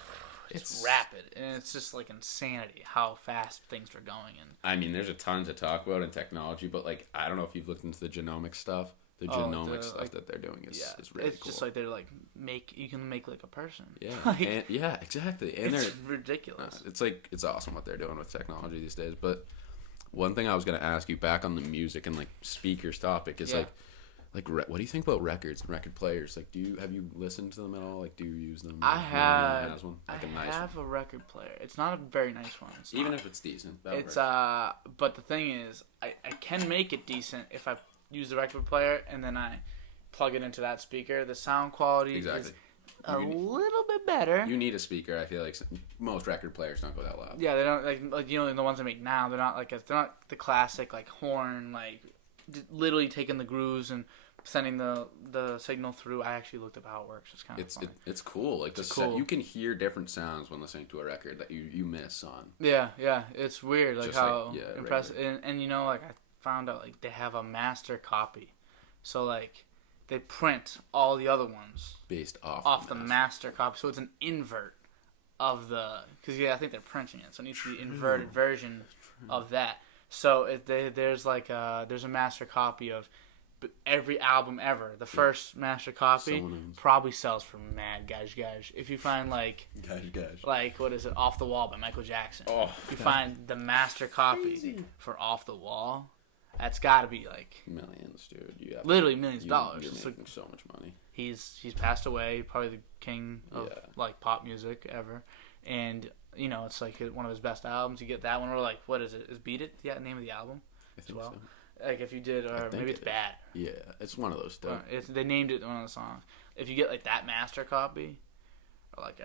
It's rapid, and it's just like insanity how fast things are going. And I mean, there's a ton to talk about in technology, but like I don't know if you've looked into the genomic stuff. The genomic stuff that they're doing is really it's cool. Just like they're like you can make like a person. Yeah, like, exactly. And it's ridiculous. It's awesome what they're doing with technology these days. But one thing I was gonna ask you back on the music and like speakers topic is like Like, what do you think about records and record players? Like, have you listened to them at all? Like, do you use them? I have. Has one? Like I a nice have one. a record player. It's not a very nice one. Even if it's decent. It's but the thing is, I can make it decent if I use the record player and then I plug it into that speaker. The sound quality is a little bit better. You need a speaker. I feel like most record players don't go that loud. Yeah, they don't like the ones I make now. They're not the classic like horn literally taking the grooves and sending the signal through. I actually looked up how it works. It's kind of fun. It's cool. Like you can hear different sounds when listening to a record that you miss on. Yeah, it's weird. Like just how impressive. And I found out like they have a master copy, so like they print all the other ones based off the master copy. So it's an invert of because I think they're printing it, so it needs to be inverted version of that. So there's a master copy of every album ever. The first master copy probably sells for mad gash. If you find like what is it, Off the Wall by Michael Jackson. If you find the master copy for Off the Wall, that's got to be like millions, dude. Literally millions of dollars. You're making so much money. He's passed away, probably the king of like pop music ever, and it's like one of his best albums. You get that one, or like what is it? Is Beat It the name of the album? I think so. Like if you did, or maybe it's Bad. Yeah, it's one of those stuff. They named it one of the songs. If you get like that master copy, or like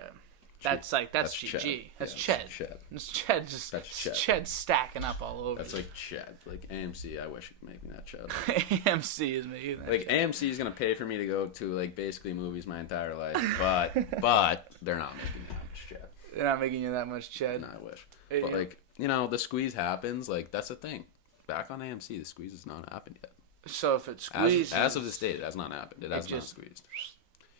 that's GG. That's Ched. It's Ched Ched stacking up all over. That's like Ched. Like AMC, I wish it could make that Ched. AMC is making that. Like AMC is gonna pay for me to go to like basically movies my entire life, but they're not making that much Ched. They're not making you that much Ched. No, I wish. But like the squeeze happens. Like that's the thing. Back on AMC, the squeeze has not happened yet. So if it squeezes, as of this date, it has not happened. It has not squeezed.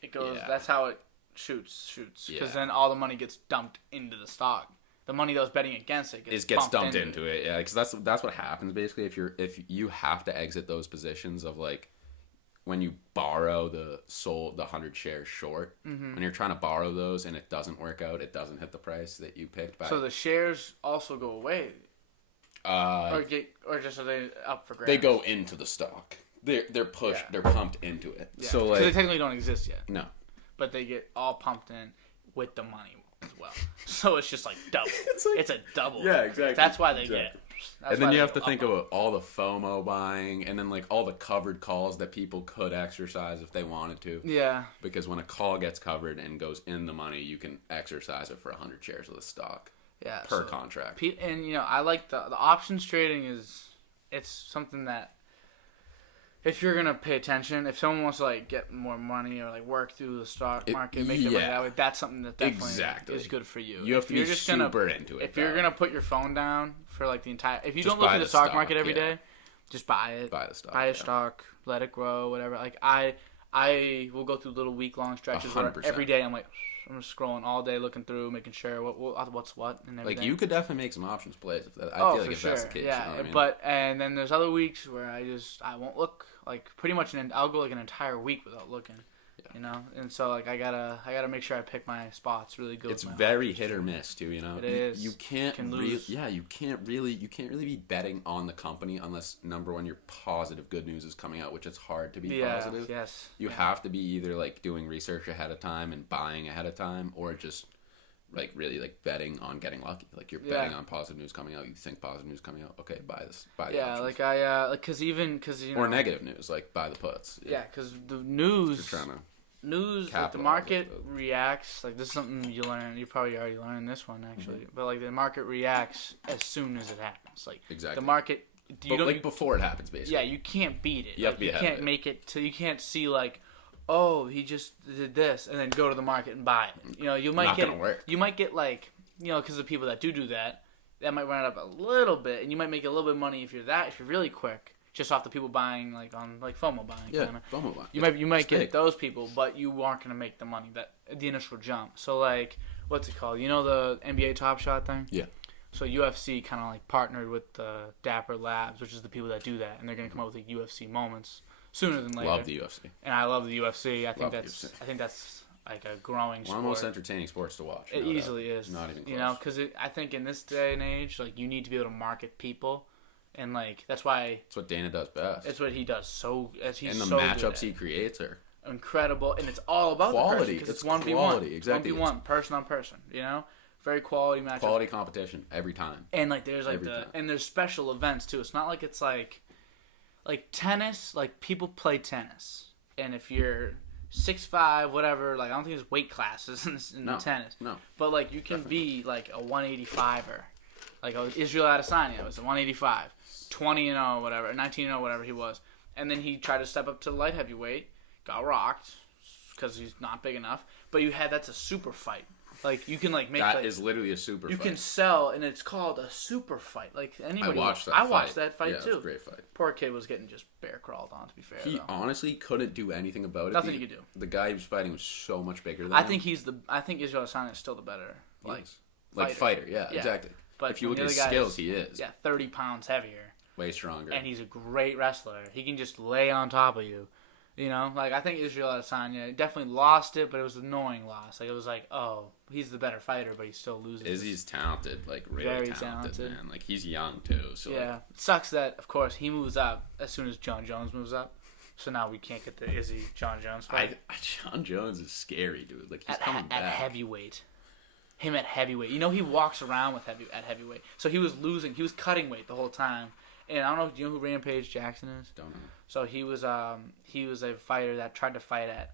It goes. Yeah. That's how it shoots. Because then all the money gets dumped into the stock. The money that was betting against it gets dumped into it. Yeah, because that's what happens basically. If you have to exit those positions of like when you borrow the 100 shares short, when you're trying to borrow those and it doesn't work out, it doesn't hit the price that you picked. So the shares also go away. Or just are they up for grabs? They go into the stock. They're pushed. Yeah. They're pumped into it. Yeah. So they technically don't exist yet. No. But they get all pumped in with the money as well. So it's just like double. It's a double. Yeah, exactly. That's why they get. And then you have to think about all the FOMO buying, and then like all the covered calls that people could exercise if they wanted to. Yeah. Because when a call gets covered and goes in the money, you can exercise it for 100 shares of the stock. Yeah, per contract. And I like the options trading it's something that if you're gonna pay attention, if someone wants to like get more money or like work through the stock market, make their money that way, that's something that definitely is good for you. You have to be super into it. If you're gonna put your phone down for like the entire, if you don't look at the stock market every day, just buy it. Buy the stock. Buy a stock, let it grow, whatever. Like I will go through little week-long stretches 100%. where every day I'm just scrolling all day, looking through, making sure what's what and everything. Like you could definitely make some options plays. I feel like if that's the case. Yeah, you know what I mean? But and then there's other weeks where I won't look. Like pretty much I'll go like an entire week without looking. Yeah. And so like I gotta make sure I pick my spots really good. It's very hit or miss too. It is. You can't you can't really be betting on the company unless number one, your positive good news is coming out, which it's hard to be positive. Yes. You have to be either like doing research ahead of time and buying ahead of time, or just like really like betting on getting lucky. Like you're betting on positive news coming out. You think positive news coming out. Okay, buy this. Buy the options. Like because or negative news, like buy the puts. Yeah, because the news. You're trying to. News, like the market reacts, like this is something you learn, you probably already learned this one actually, but like the market reacts as soon as it happens. Like exactly. The market, before it happens basically. Yeah, you can't beat it. You have to be ahead can't make it to, you can't see like, oh, he just did this and then go to the market and buy it. You might get like, because the people that do that might run it up a little bit and you might make a little bit of money if you're really quick. Just off the people buying, like on like FOMO buying, FOMO buying. You might get those people, but you aren't gonna make the money the initial jump. So like, what's it called? The NBA Top Shot thing? Yeah. So UFC kind of like partnered with Dapper Labs, which is the people that do that, and they're gonna come up with like UFC moments sooner than later. Love the UFC. And I love the UFC. I think that's like a growing sport. One of the most entertaining sports to watch. It easily is. Not even close. Because I think in this day and age, like you need to be able to market people And like that's why. That's what Dana does best. It's what he does. He's and the so matchups he creates are incredible, and it's all about quality. The person, it's 1v1. Exactly. 1v1, person on person. You know, very quality matchup. Quality competition every time. And like there's like and there's special events too. It's not like it's like tennis. Like people play tennis, and if you're 6'5", whatever, like I don't think there's weight classes in tennis. No. But like you can be like a 185er. Like Israel Adesanya was a 185, 20-0, whatever, 19-0, whatever he was. And then he tried to step up to light heavyweight, got rocked because he's not big enough. But that's a super fight. Like you can like make that is literally a super. You fight. Can sell, and it's called a super fight. Like anybody. I watched that fight too. It was a great fight. Poor kid was getting just bear crawled on. To be fair, he honestly couldn't do anything about it. Nothing he could do. The guy he was fighting was so much bigger than him. I think Israel Adesanya is still the better fighter. Yeah, exactly. But if you look at his skills, he is. Yeah, 30 pounds heavier. Way stronger. And he's a great wrestler. He can just lay on top of you. You know? Like, I think Israel Adesanya definitely lost it, but it was an annoying loss. Like, it was like, oh, he's the better fighter, but he still loses. Izzy's talented. Like, really very talented, man. Like, he's young, too. So yeah. Like, it sucks that, of course, he moves up as soon as John Jones moves up. So now we can't get the Izzy-John Jones fight. John Jones is scary, dude. Like, he's coming back. At heavyweight. Him at heavyweight. You know, he walks around with at heavyweight. So he was losing. He was cutting weight the whole time. And I don't know. Do you know who Rampage Jackson is? Don't know. So he was a fighter that tried to fight at,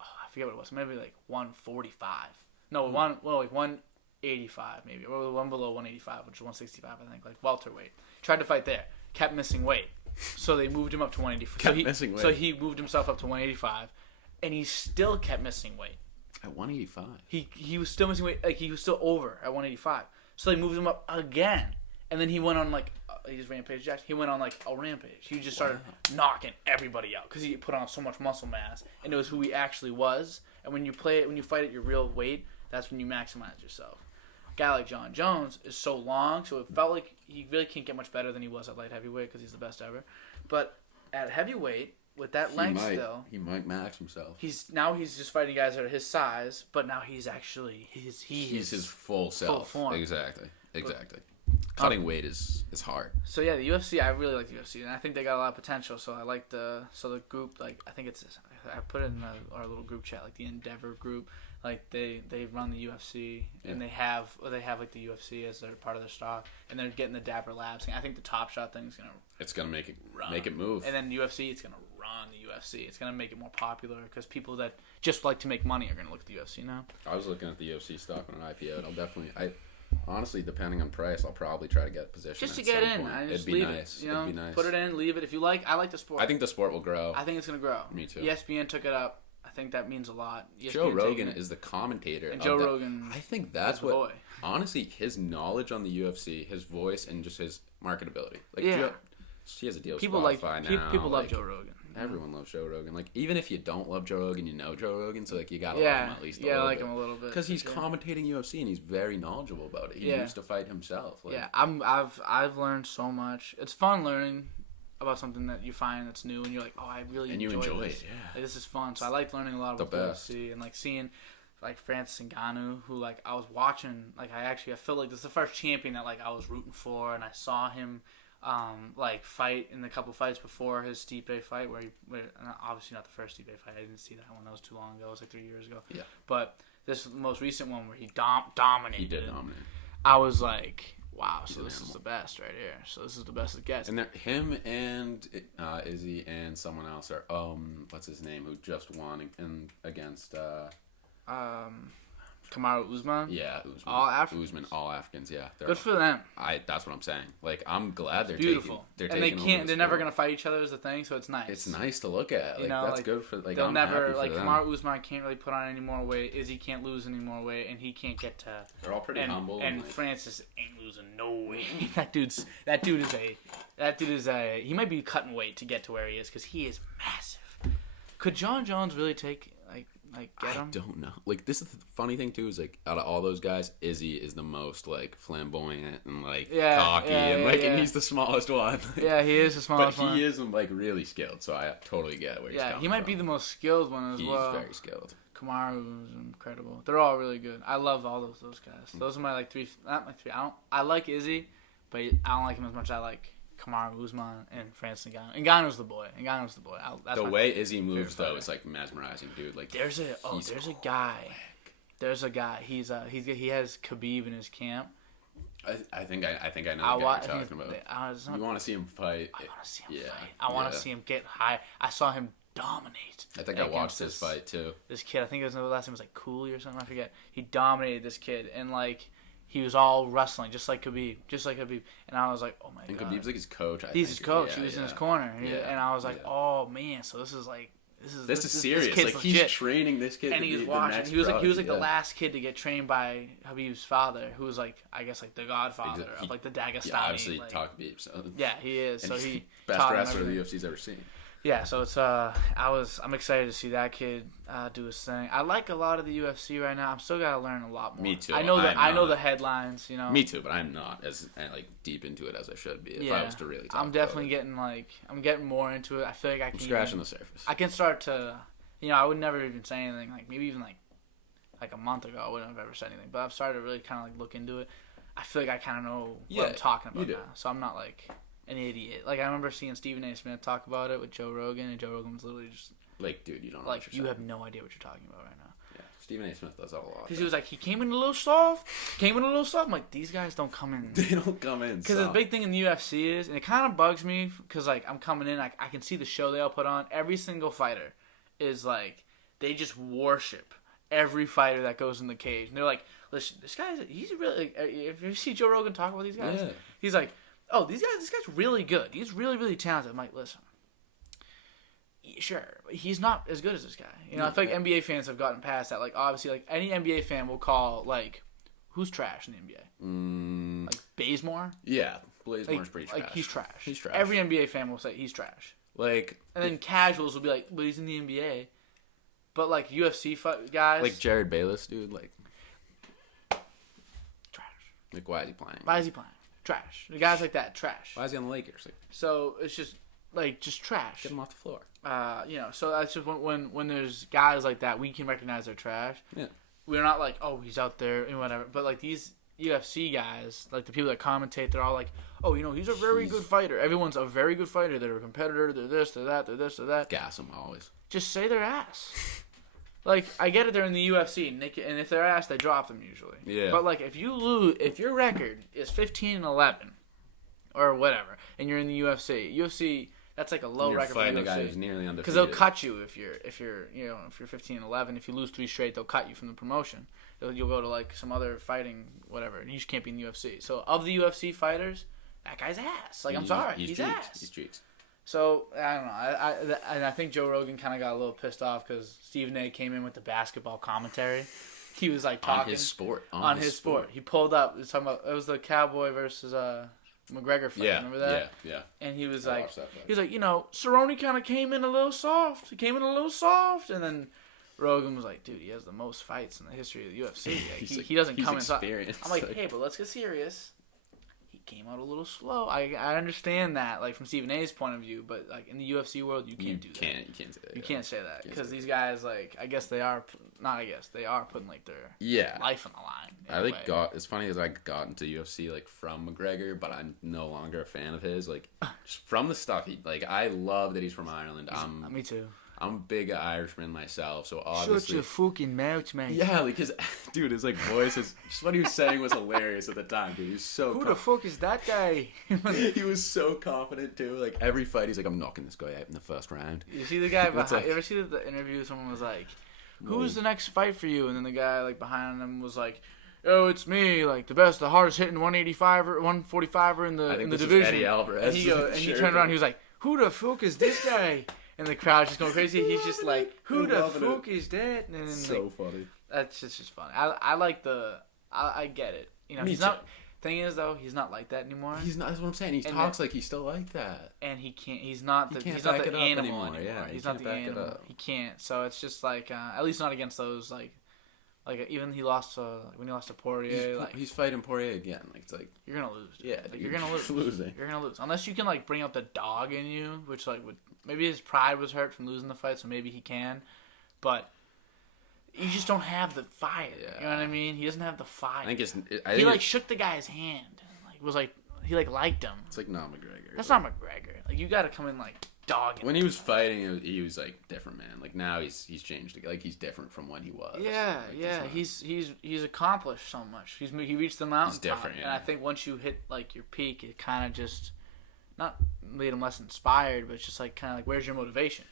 I forget what it was. Maybe like 145. No, like 185 maybe. Or one below 185, which is 165, I think. Like welterweight. Tried to fight there. Kept missing weight. So they moved him up to 185. So he moved himself up to 185. And he still kept missing weight. At 185? He was still missing weight. Like, he was still over at 185. So they moved him up again. And then he went on, like, he's Rampage Jackson. He went on, like, a rampage. He just started knocking everybody out because he put on so much muscle mass. And it was who he actually was. And when you fight at your real weight, that's when you maximize yourself. A guy like John Jones is so long, so it felt like he really can't get much better than he was at light heavyweight because he's the best ever. But at heavyweight, with that length still, he might max himself. He's just fighting guys that are his size, but now he's actually he's his full self. Full form. Exactly. Cutting weight is hard. So yeah, the UFC. I really like the UFC, and I think they got a lot of potential. So I like the group. Like I think I put it in our little group chat, like the Endeavor group. Like they run the UFC, and they have like the UFC as their part of their stock, and they're getting the Dapper Labs thing. I think the Top Shot thing is gonna make it move, and then UFC, it's gonna run the UFC. It's gonna make it more popular because people that just like to make money are gonna look at the UFC now. I was looking at the UFC stock when it IPO'd. Honestly, depending on price, I'll probably try to get a position just to get in. It'd be nice. It'd be nice. Put it in, leave it if you like. I like the sport. I think the sport will grow. I think it's gonna grow. Me too. ESPN took it up. I think that means a lot. ESPN Joe Rogan is the commentator. And Joe Rogan. I think that's honestly, his knowledge on the UFC, his voice, and just his marketability. Like, he has a deal with Spotify now. People love Joe Rogan. Everyone loves Joe Rogan. Like, even if you don't love Joe Rogan, you know Joe Rogan, so like you gotta love him at least a little bit. Yeah, I like him a little bit because he's commentating UFC and he's very knowledgeable about it. He used to fight himself. Like, I've learned so much. It's fun learning about something that you find that's new and you're like, oh, I really enjoy this. It. Yeah, like, this is fun. So I like learning a lot about the UFC and like seeing like Francis Ngannou, who like I was watching. Like I feel like this is the first champion that like I was rooting for, and I saw him. Like fight in the couple fights before his Stipe fight, where obviously not the first Stipe fight. I didn't see that one. That was too long ago. It was like 3 years ago. Yeah. But this most recent one where he dominated. He did dominate. I was like, wow. So this is the best right here. So this is the best it gets. And him and Izzy and someone else are what's his name who just won against Kamaru Usman? Yeah, Usman. All Africans? Usman, all Africans, yeah. Good for them. That's what I'm saying. Like, I'm glad they're beautiful. taking they're never going to fight each other is the thing, so it's nice. It's nice to look at. Like, that's good for, like, they'll never, like, Kamaru Usman can't really put on any more weight. Izzy can't lose any more weight, and he can't get to... They're all pretty humble. And Francis ain't losing no weight. That dude is a... He might be cutting weight to get to where he is, because he is massive. Could John Jones really take... get him? I don't know. Like, this is the funny thing too is like out of all those guys, Izzy is the most like flamboyant and like cocky and he's the smallest one. Yeah, he is the smallest one. But he is like really skilled, so I totally get where he's coming from. Yeah, he might be the most skilled one as well. He's very skilled. Kamaru is incredible. They're all really good. I love all those guys. Those are my like three. Not my three. I like Izzy, but I don't like him as much as I like Kamaru Usman and Francis Ngannou. Ngannou's the boy. The way Izzy moves though is like mesmerizing, dude. Like there's a guy. There's a guy. He has Khabib in his camp. I think I know what you're talking about. You want to see him fight? I want to see him fight. I want to see him get high. I saw him dominate. I think I watched this fight too. This kid, I think the last name was like Cooley or something. I forget. He dominated this kid, and like he was all wrestling, just like Khabib. And I was like, oh my god. And Khabib's like his coach. He's his coach. He was in his corner, and I was like, oh man. So this is like. This is serious. Like he's training this kid, and he's watching. He was like the last kid to get trained by Habib's father, who was like I guess like the godfather of like the Dagestani. Yeah, obviously Khabib. So. Yeah, he is. So he best wrestler the UFC's ever seen. Yeah, so it's I'm excited to see that kid do his thing. I like a lot of the UFC right now. I'm still gotta learn a lot more. Me too. I know the headlines. You know. Me too, but I'm not as like deep into it as I should be. If I was to really talk I'm definitely getting more into it. I feel like I can scratching the surface. I can start to, I would never even say anything. Like maybe even like a month ago, I wouldn't have ever said anything. But I've started to really kind of like look into it. I feel like I kind of know what I'm talking about now. So I'm not like an idiot. Like I remember seeing Stephen A. Smith talk about it with Joe Rogan, and Joe Rogan was literally just like, "Dude, you don't know like what you're you saying. have no idea what you're talking about right now." Yeah, Stephen A. Smith does that a lot. Because he was like, he came in a little soft. I'm like, these guys don't come in. They don't come in. Because the big thing in the UFC is, and it kind of bugs me, because like I'm coming in, I can see the show they all put on. Every single fighter is like, they just worship every fighter that goes in the cage. And they're like, listen, he's really. If you see Joe Rogan talk about these guys, he's like. Oh, this guy's really good. He's really, really talented. I'm like, listen, sure, he's not as good as this guy. I feel like NBA fans have gotten past that. Like, obviously, like any NBA fan will call like, who's trash in the NBA? Like Bazemore. Yeah, Bazemore's pretty trash. Like he's trash. He's trash. Every NBA fan will say he's trash. Like, and then casuals will be like, but he's in the NBA. But like UFC guys, like Jared Bayless, dude, like trash. Like, why is he playing? Trash. The guys like that, trash. Why is he on the Lakers? Like, so it's just trash. Get him off the floor. So that's just when there's guys like that, we can recognize they're trash. Yeah. We're not like, oh, he's out there and whatever. But like these UFC guys, like the people that commentate, they're all like, oh, he's a very good fighter. Everyone's a very good fighter. They're a competitor. They're this, they're that, they're this, they're that. Gas them always. Just say their ass. Like, I get it, they're in the UFC, and if they're ass, they drop them usually. Yeah. But, like, if your record is 15-11, or whatever, and you're in the UFC, that's like a low record for the UFC. You're fighting a guy who's nearly undefeated. Because they'll cut you if you're 15-11. If you lose 3 straight, they'll cut you from the promotion. You'll go to, like, some other fighting, whatever, and you just can't be in the UFC. So, of the UFC fighters, that guy's ass. Like, I'm sorry, he's ass. He's cheeks. So, I don't know. I think Joe Rogan kind of got a little pissed off because Stephen A. came in with the basketball commentary. He was, like, talking. On his sport. He pulled up. It was the Cowboy versus McGregor fight. Remember that? Yeah. And he was like, Cerrone kind of came in a little soft. And then Rogan was like, dude, he has the most fights in the history of the UFC. Like, he doesn't come in soft. I'm like, hey, but let's get serious. Came out a little slow. I understand that, like, from Stephen A's point of view, but like in the UFC world, you can't do that. You can't say that. You can't say that because these guys, like, they are putting like their life on the line. It's funny as I got into UFC like from McGregor, but I'm no longer a fan of his. Like, just from the stuff I love that he's from Ireland. Me too. I'm a big Irishman myself, so obviously. Shut your fucking mouth, man. Yeah, like dude, his like voice is just what he was saying was hilarious at the time, dude. He was so. Who the fuck is that guy? He was so confident too. Like every fight, he's like, I'm knocking this guy out in the first round. You see the guy behind? You ever see the interview? Someone was like, "Who's the next fight for you?" And then the guy like behind him was like, "Oh, it's me, like the hardest hitting 185er, 145er in the division." Eddie Alvarez. And he turned around. He was like, "Who the fuck is this guy?" And the crowd's just going crazy. He's just like, who the fuck is that? And then, so funny. That's just funny. I like I get it. He's not. Thing is though, he's not like that anymore. He's not. That's what I'm saying. He talks like he's still like that. And he can't. He's not the animal anymore. Yeah, he's not the animal. He can't. So it's just like at least not against those like even he lost when he lost to Poirier. He's fighting Poirier again. Like it's like you're gonna lose. Dude. Yeah, you're gonna lose. Losing. You're gonna lose unless you can like bring out the dog in you, which like would. Maybe his pride was hurt from losing the fight, so maybe he can. But you just don't have the fire. Yeah. You know what I mean? He doesn't have the fire. He shook the guy's hand. He like liked him. It's like not McGregor. That's not McGregor. Like you got to come in like dogging. When he was fighting, he was like different, man. Like now he's changed. Like he's different from when he was. Yeah, like, yeah. He's accomplished so much. He reached the mountain. He's different, yeah. And I think once you hit like your peak, it kind of just not made him less inspired, but it's just like kind of like where's your motivation?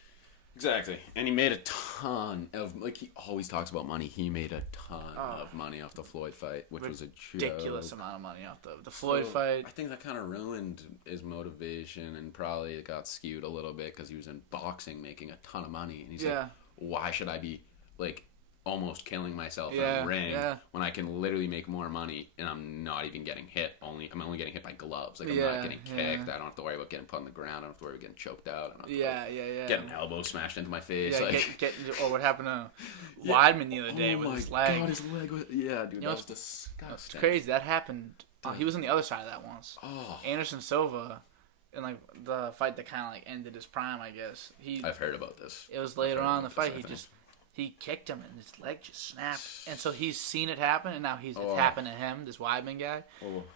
Exactly. And he made a ton of, like, he always talks about money. He made a ton of money off the Floyd fight, which was a ridiculous amount of money off the Floyd fight. I think that kind of ruined his motivation, and probably it got skewed a little bit because he was in boxing making a ton of money. And he's like, why should I be, like, almost killing myself in the ring when I can literally make more money and I'm not even getting hit? I'm only getting hit by gloves. Like, I'm not getting kicked. I don't have to worry about getting put on the ground. I don't have to worry about getting choked out. I don't have to get an elbow smashed into my face. Yeah, like, or what happened to Weidman the other day with his leg. God, his leg was, dude, that was disgusting. It's crazy. That happened. He was on the other side of that once. Anderson Silva, in like the fight that kind of like ended his prime, I guess. I've heard about this. It was later on in the fight. He kicked him and his leg just snapped. And so he's seen it happen, and now it's happened to him, this Weidman guy.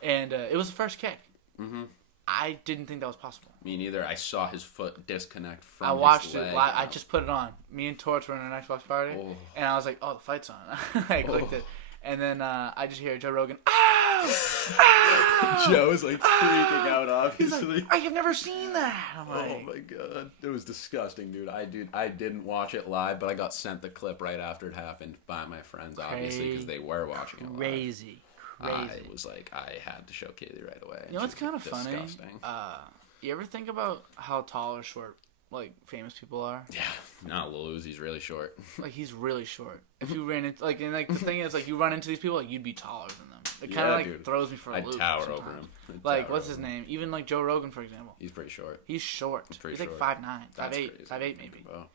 And it was the first kick. Mm-hmm. I didn't think that was possible. Me neither. I saw his foot disconnect from I watched his leg. it live. I just put it on. Me and Torch were in an Xbox party, and I was like, oh, the fight's on. I clicked it. And then I just hear Joe Rogan, ow! Joe was like freaking out, obviously. Like, I have never seen that. I'm like, oh my god, it was disgusting, dude. I didn't watch it live, but I got sent the clip right after it happened by my friends, obviously, because they were watching it live. Crazy. I was like, I had to show Kaylee right away. You know what's kind of funny? You ever think about how tall or short like famous people are? Yeah, no, Lil Uzi's really short. Like he's really short. If you ran into the thing is like you run into these people like you'd be taller than them. It kind of like throws me for a loop. I'd tower sometimes. over him. Like what's his name? Even like Joe Rogan, for example. He's pretty short. He's short. He's like 5'9", 5'8", 5'8" maybe. Wow.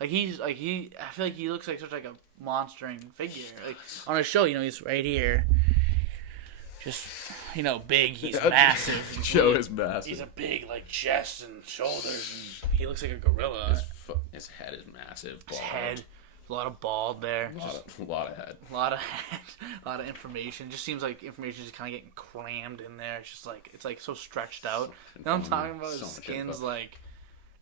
Like I feel like he looks like such like a monstering figure. Like on a show, he's right here. Just, big. He's massive. Joe is massive. He's a big, like, chest and shoulders. And he looks like a gorilla. His head is massive. His head. A lot of bald there. A lot of head. A lot of head. A lot of information. Just seems like information is kind of getting crammed in there. It's just like, it's like so stretched out. You know what I'm talking about? His skin's like,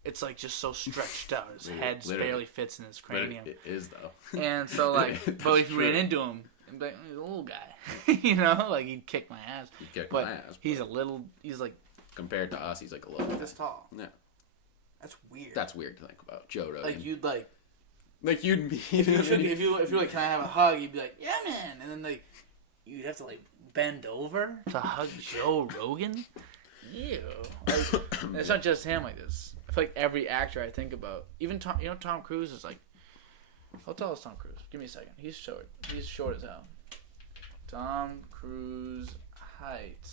it's like just so stretched out. His head barely fits in his cranium. It is, though. And so, like, but if you ran into him, he's like, he's a little guy. Like he'd kick my ass. He's like... Compared to us, he's like a little... This tall. Yeah. That's weird. That's weird to think about. Joe Rogan. Like, you'd like... Like, you'd be... If you're like, can I have a hug? You'd be like, yeah, man. And then, like, you'd have to, like, bend over to hug Joe Rogan? Ew. Like, it's not just him like this. I feel like every actor I think about... Even Tom... Tom Cruise is, like... How tall is Tom Cruise? Give me a second. He's short. He's short as hell. Tom Cruise height.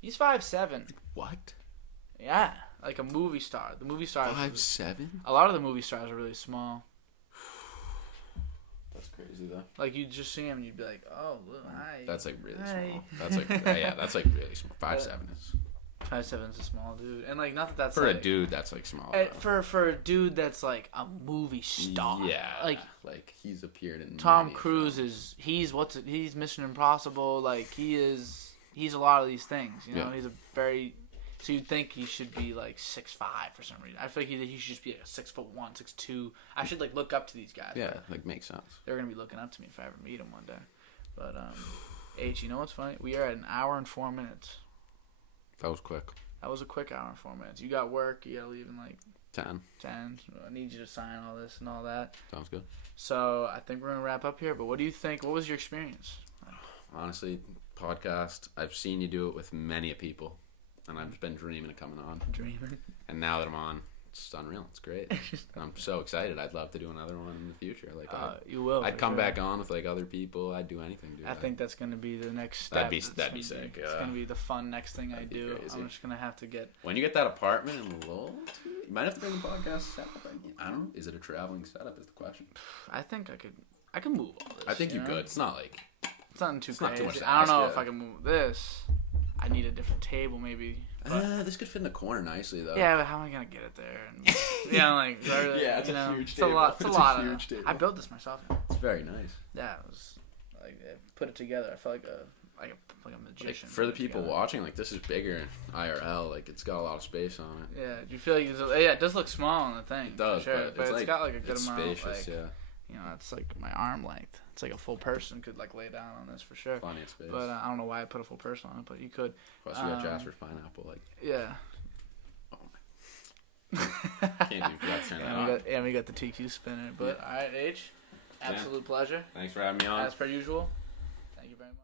He's 5'7". What? Yeah, like a movie star. The movie stars. 5'7"? A lot of the movie stars are really small. That's crazy though. Like you'd just see him and you'd be like, oh, hi. That's like really small. That's like that's like really small. 5'7" is. 5'7" is a small dude, and like not that that's for like, a dude that's like small. For a dude that's like a movie star. Yeah, like he's appeared in. Tom Cruise is he's Mission Impossible. Like he's a lot of these things. He's a very. So you'd think he should be like 6'5" for some reason. I feel like he should just be like a 6'1", 6'2". I should like look up to these guys. Yeah, like makes sense. They're gonna be looking up to me if I ever meet them one day. But H, you know what's funny? We are at an hour and 4 minutes. That was quick. That was a quick hour and 4 minutes. You got work. You gotta leave in like 10. I need you to sign all this and all that. Sounds good. So I think we're gonna wrap up here. But what do you think? What was your experience? Honestly, podcast. I've seen you do it with many people, and I've been dreaming of coming on. Dreaming. And now that I'm on, it's unreal. It's great. And I'm so excited. I'd love to do another one in the future. Like you will. I'd come back on with like other people. I'd do anything, dude. I think that's gonna be the next step. That'd be sick. It's gonna be the fun next thing I do. Crazy. I'm just gonna have to get. When you get that apartment in Lowell, you might have to bring the podcast setup. I don't know. Is it a traveling setup? Is the question. I think I could move all this. I think you could. It's not like. It's nothing too crazy. Not too much I don't know if I can move this. I need a different table, maybe. This could fit in the corner nicely, though. Yeah, but how am I gonna get it there? And, it's a huge table. It's a lot. I built this myself. It's very nice. Yeah, it was like I put it together. I felt like like a Like, magician. for the people watching, like, this is bigger IRL. Like, it's got a lot of space on it. Yeah, do you feel like it does look small on the thing? It does, for sure, but it's like, got like a good it's amount. Spacious, like, yeah. You know, it's like my arm length. It's like a full person could like lay down on this for sure. Plenty of space. But I don't know why I put a full person on it, but you could. Plus, you got Jasper's pineapple. Like, yeah. oh my. Can't even turn that on. And we got the TQ spinner. But all right, H, absolute pleasure. Thanks for having me on. As per usual. Thank you very much.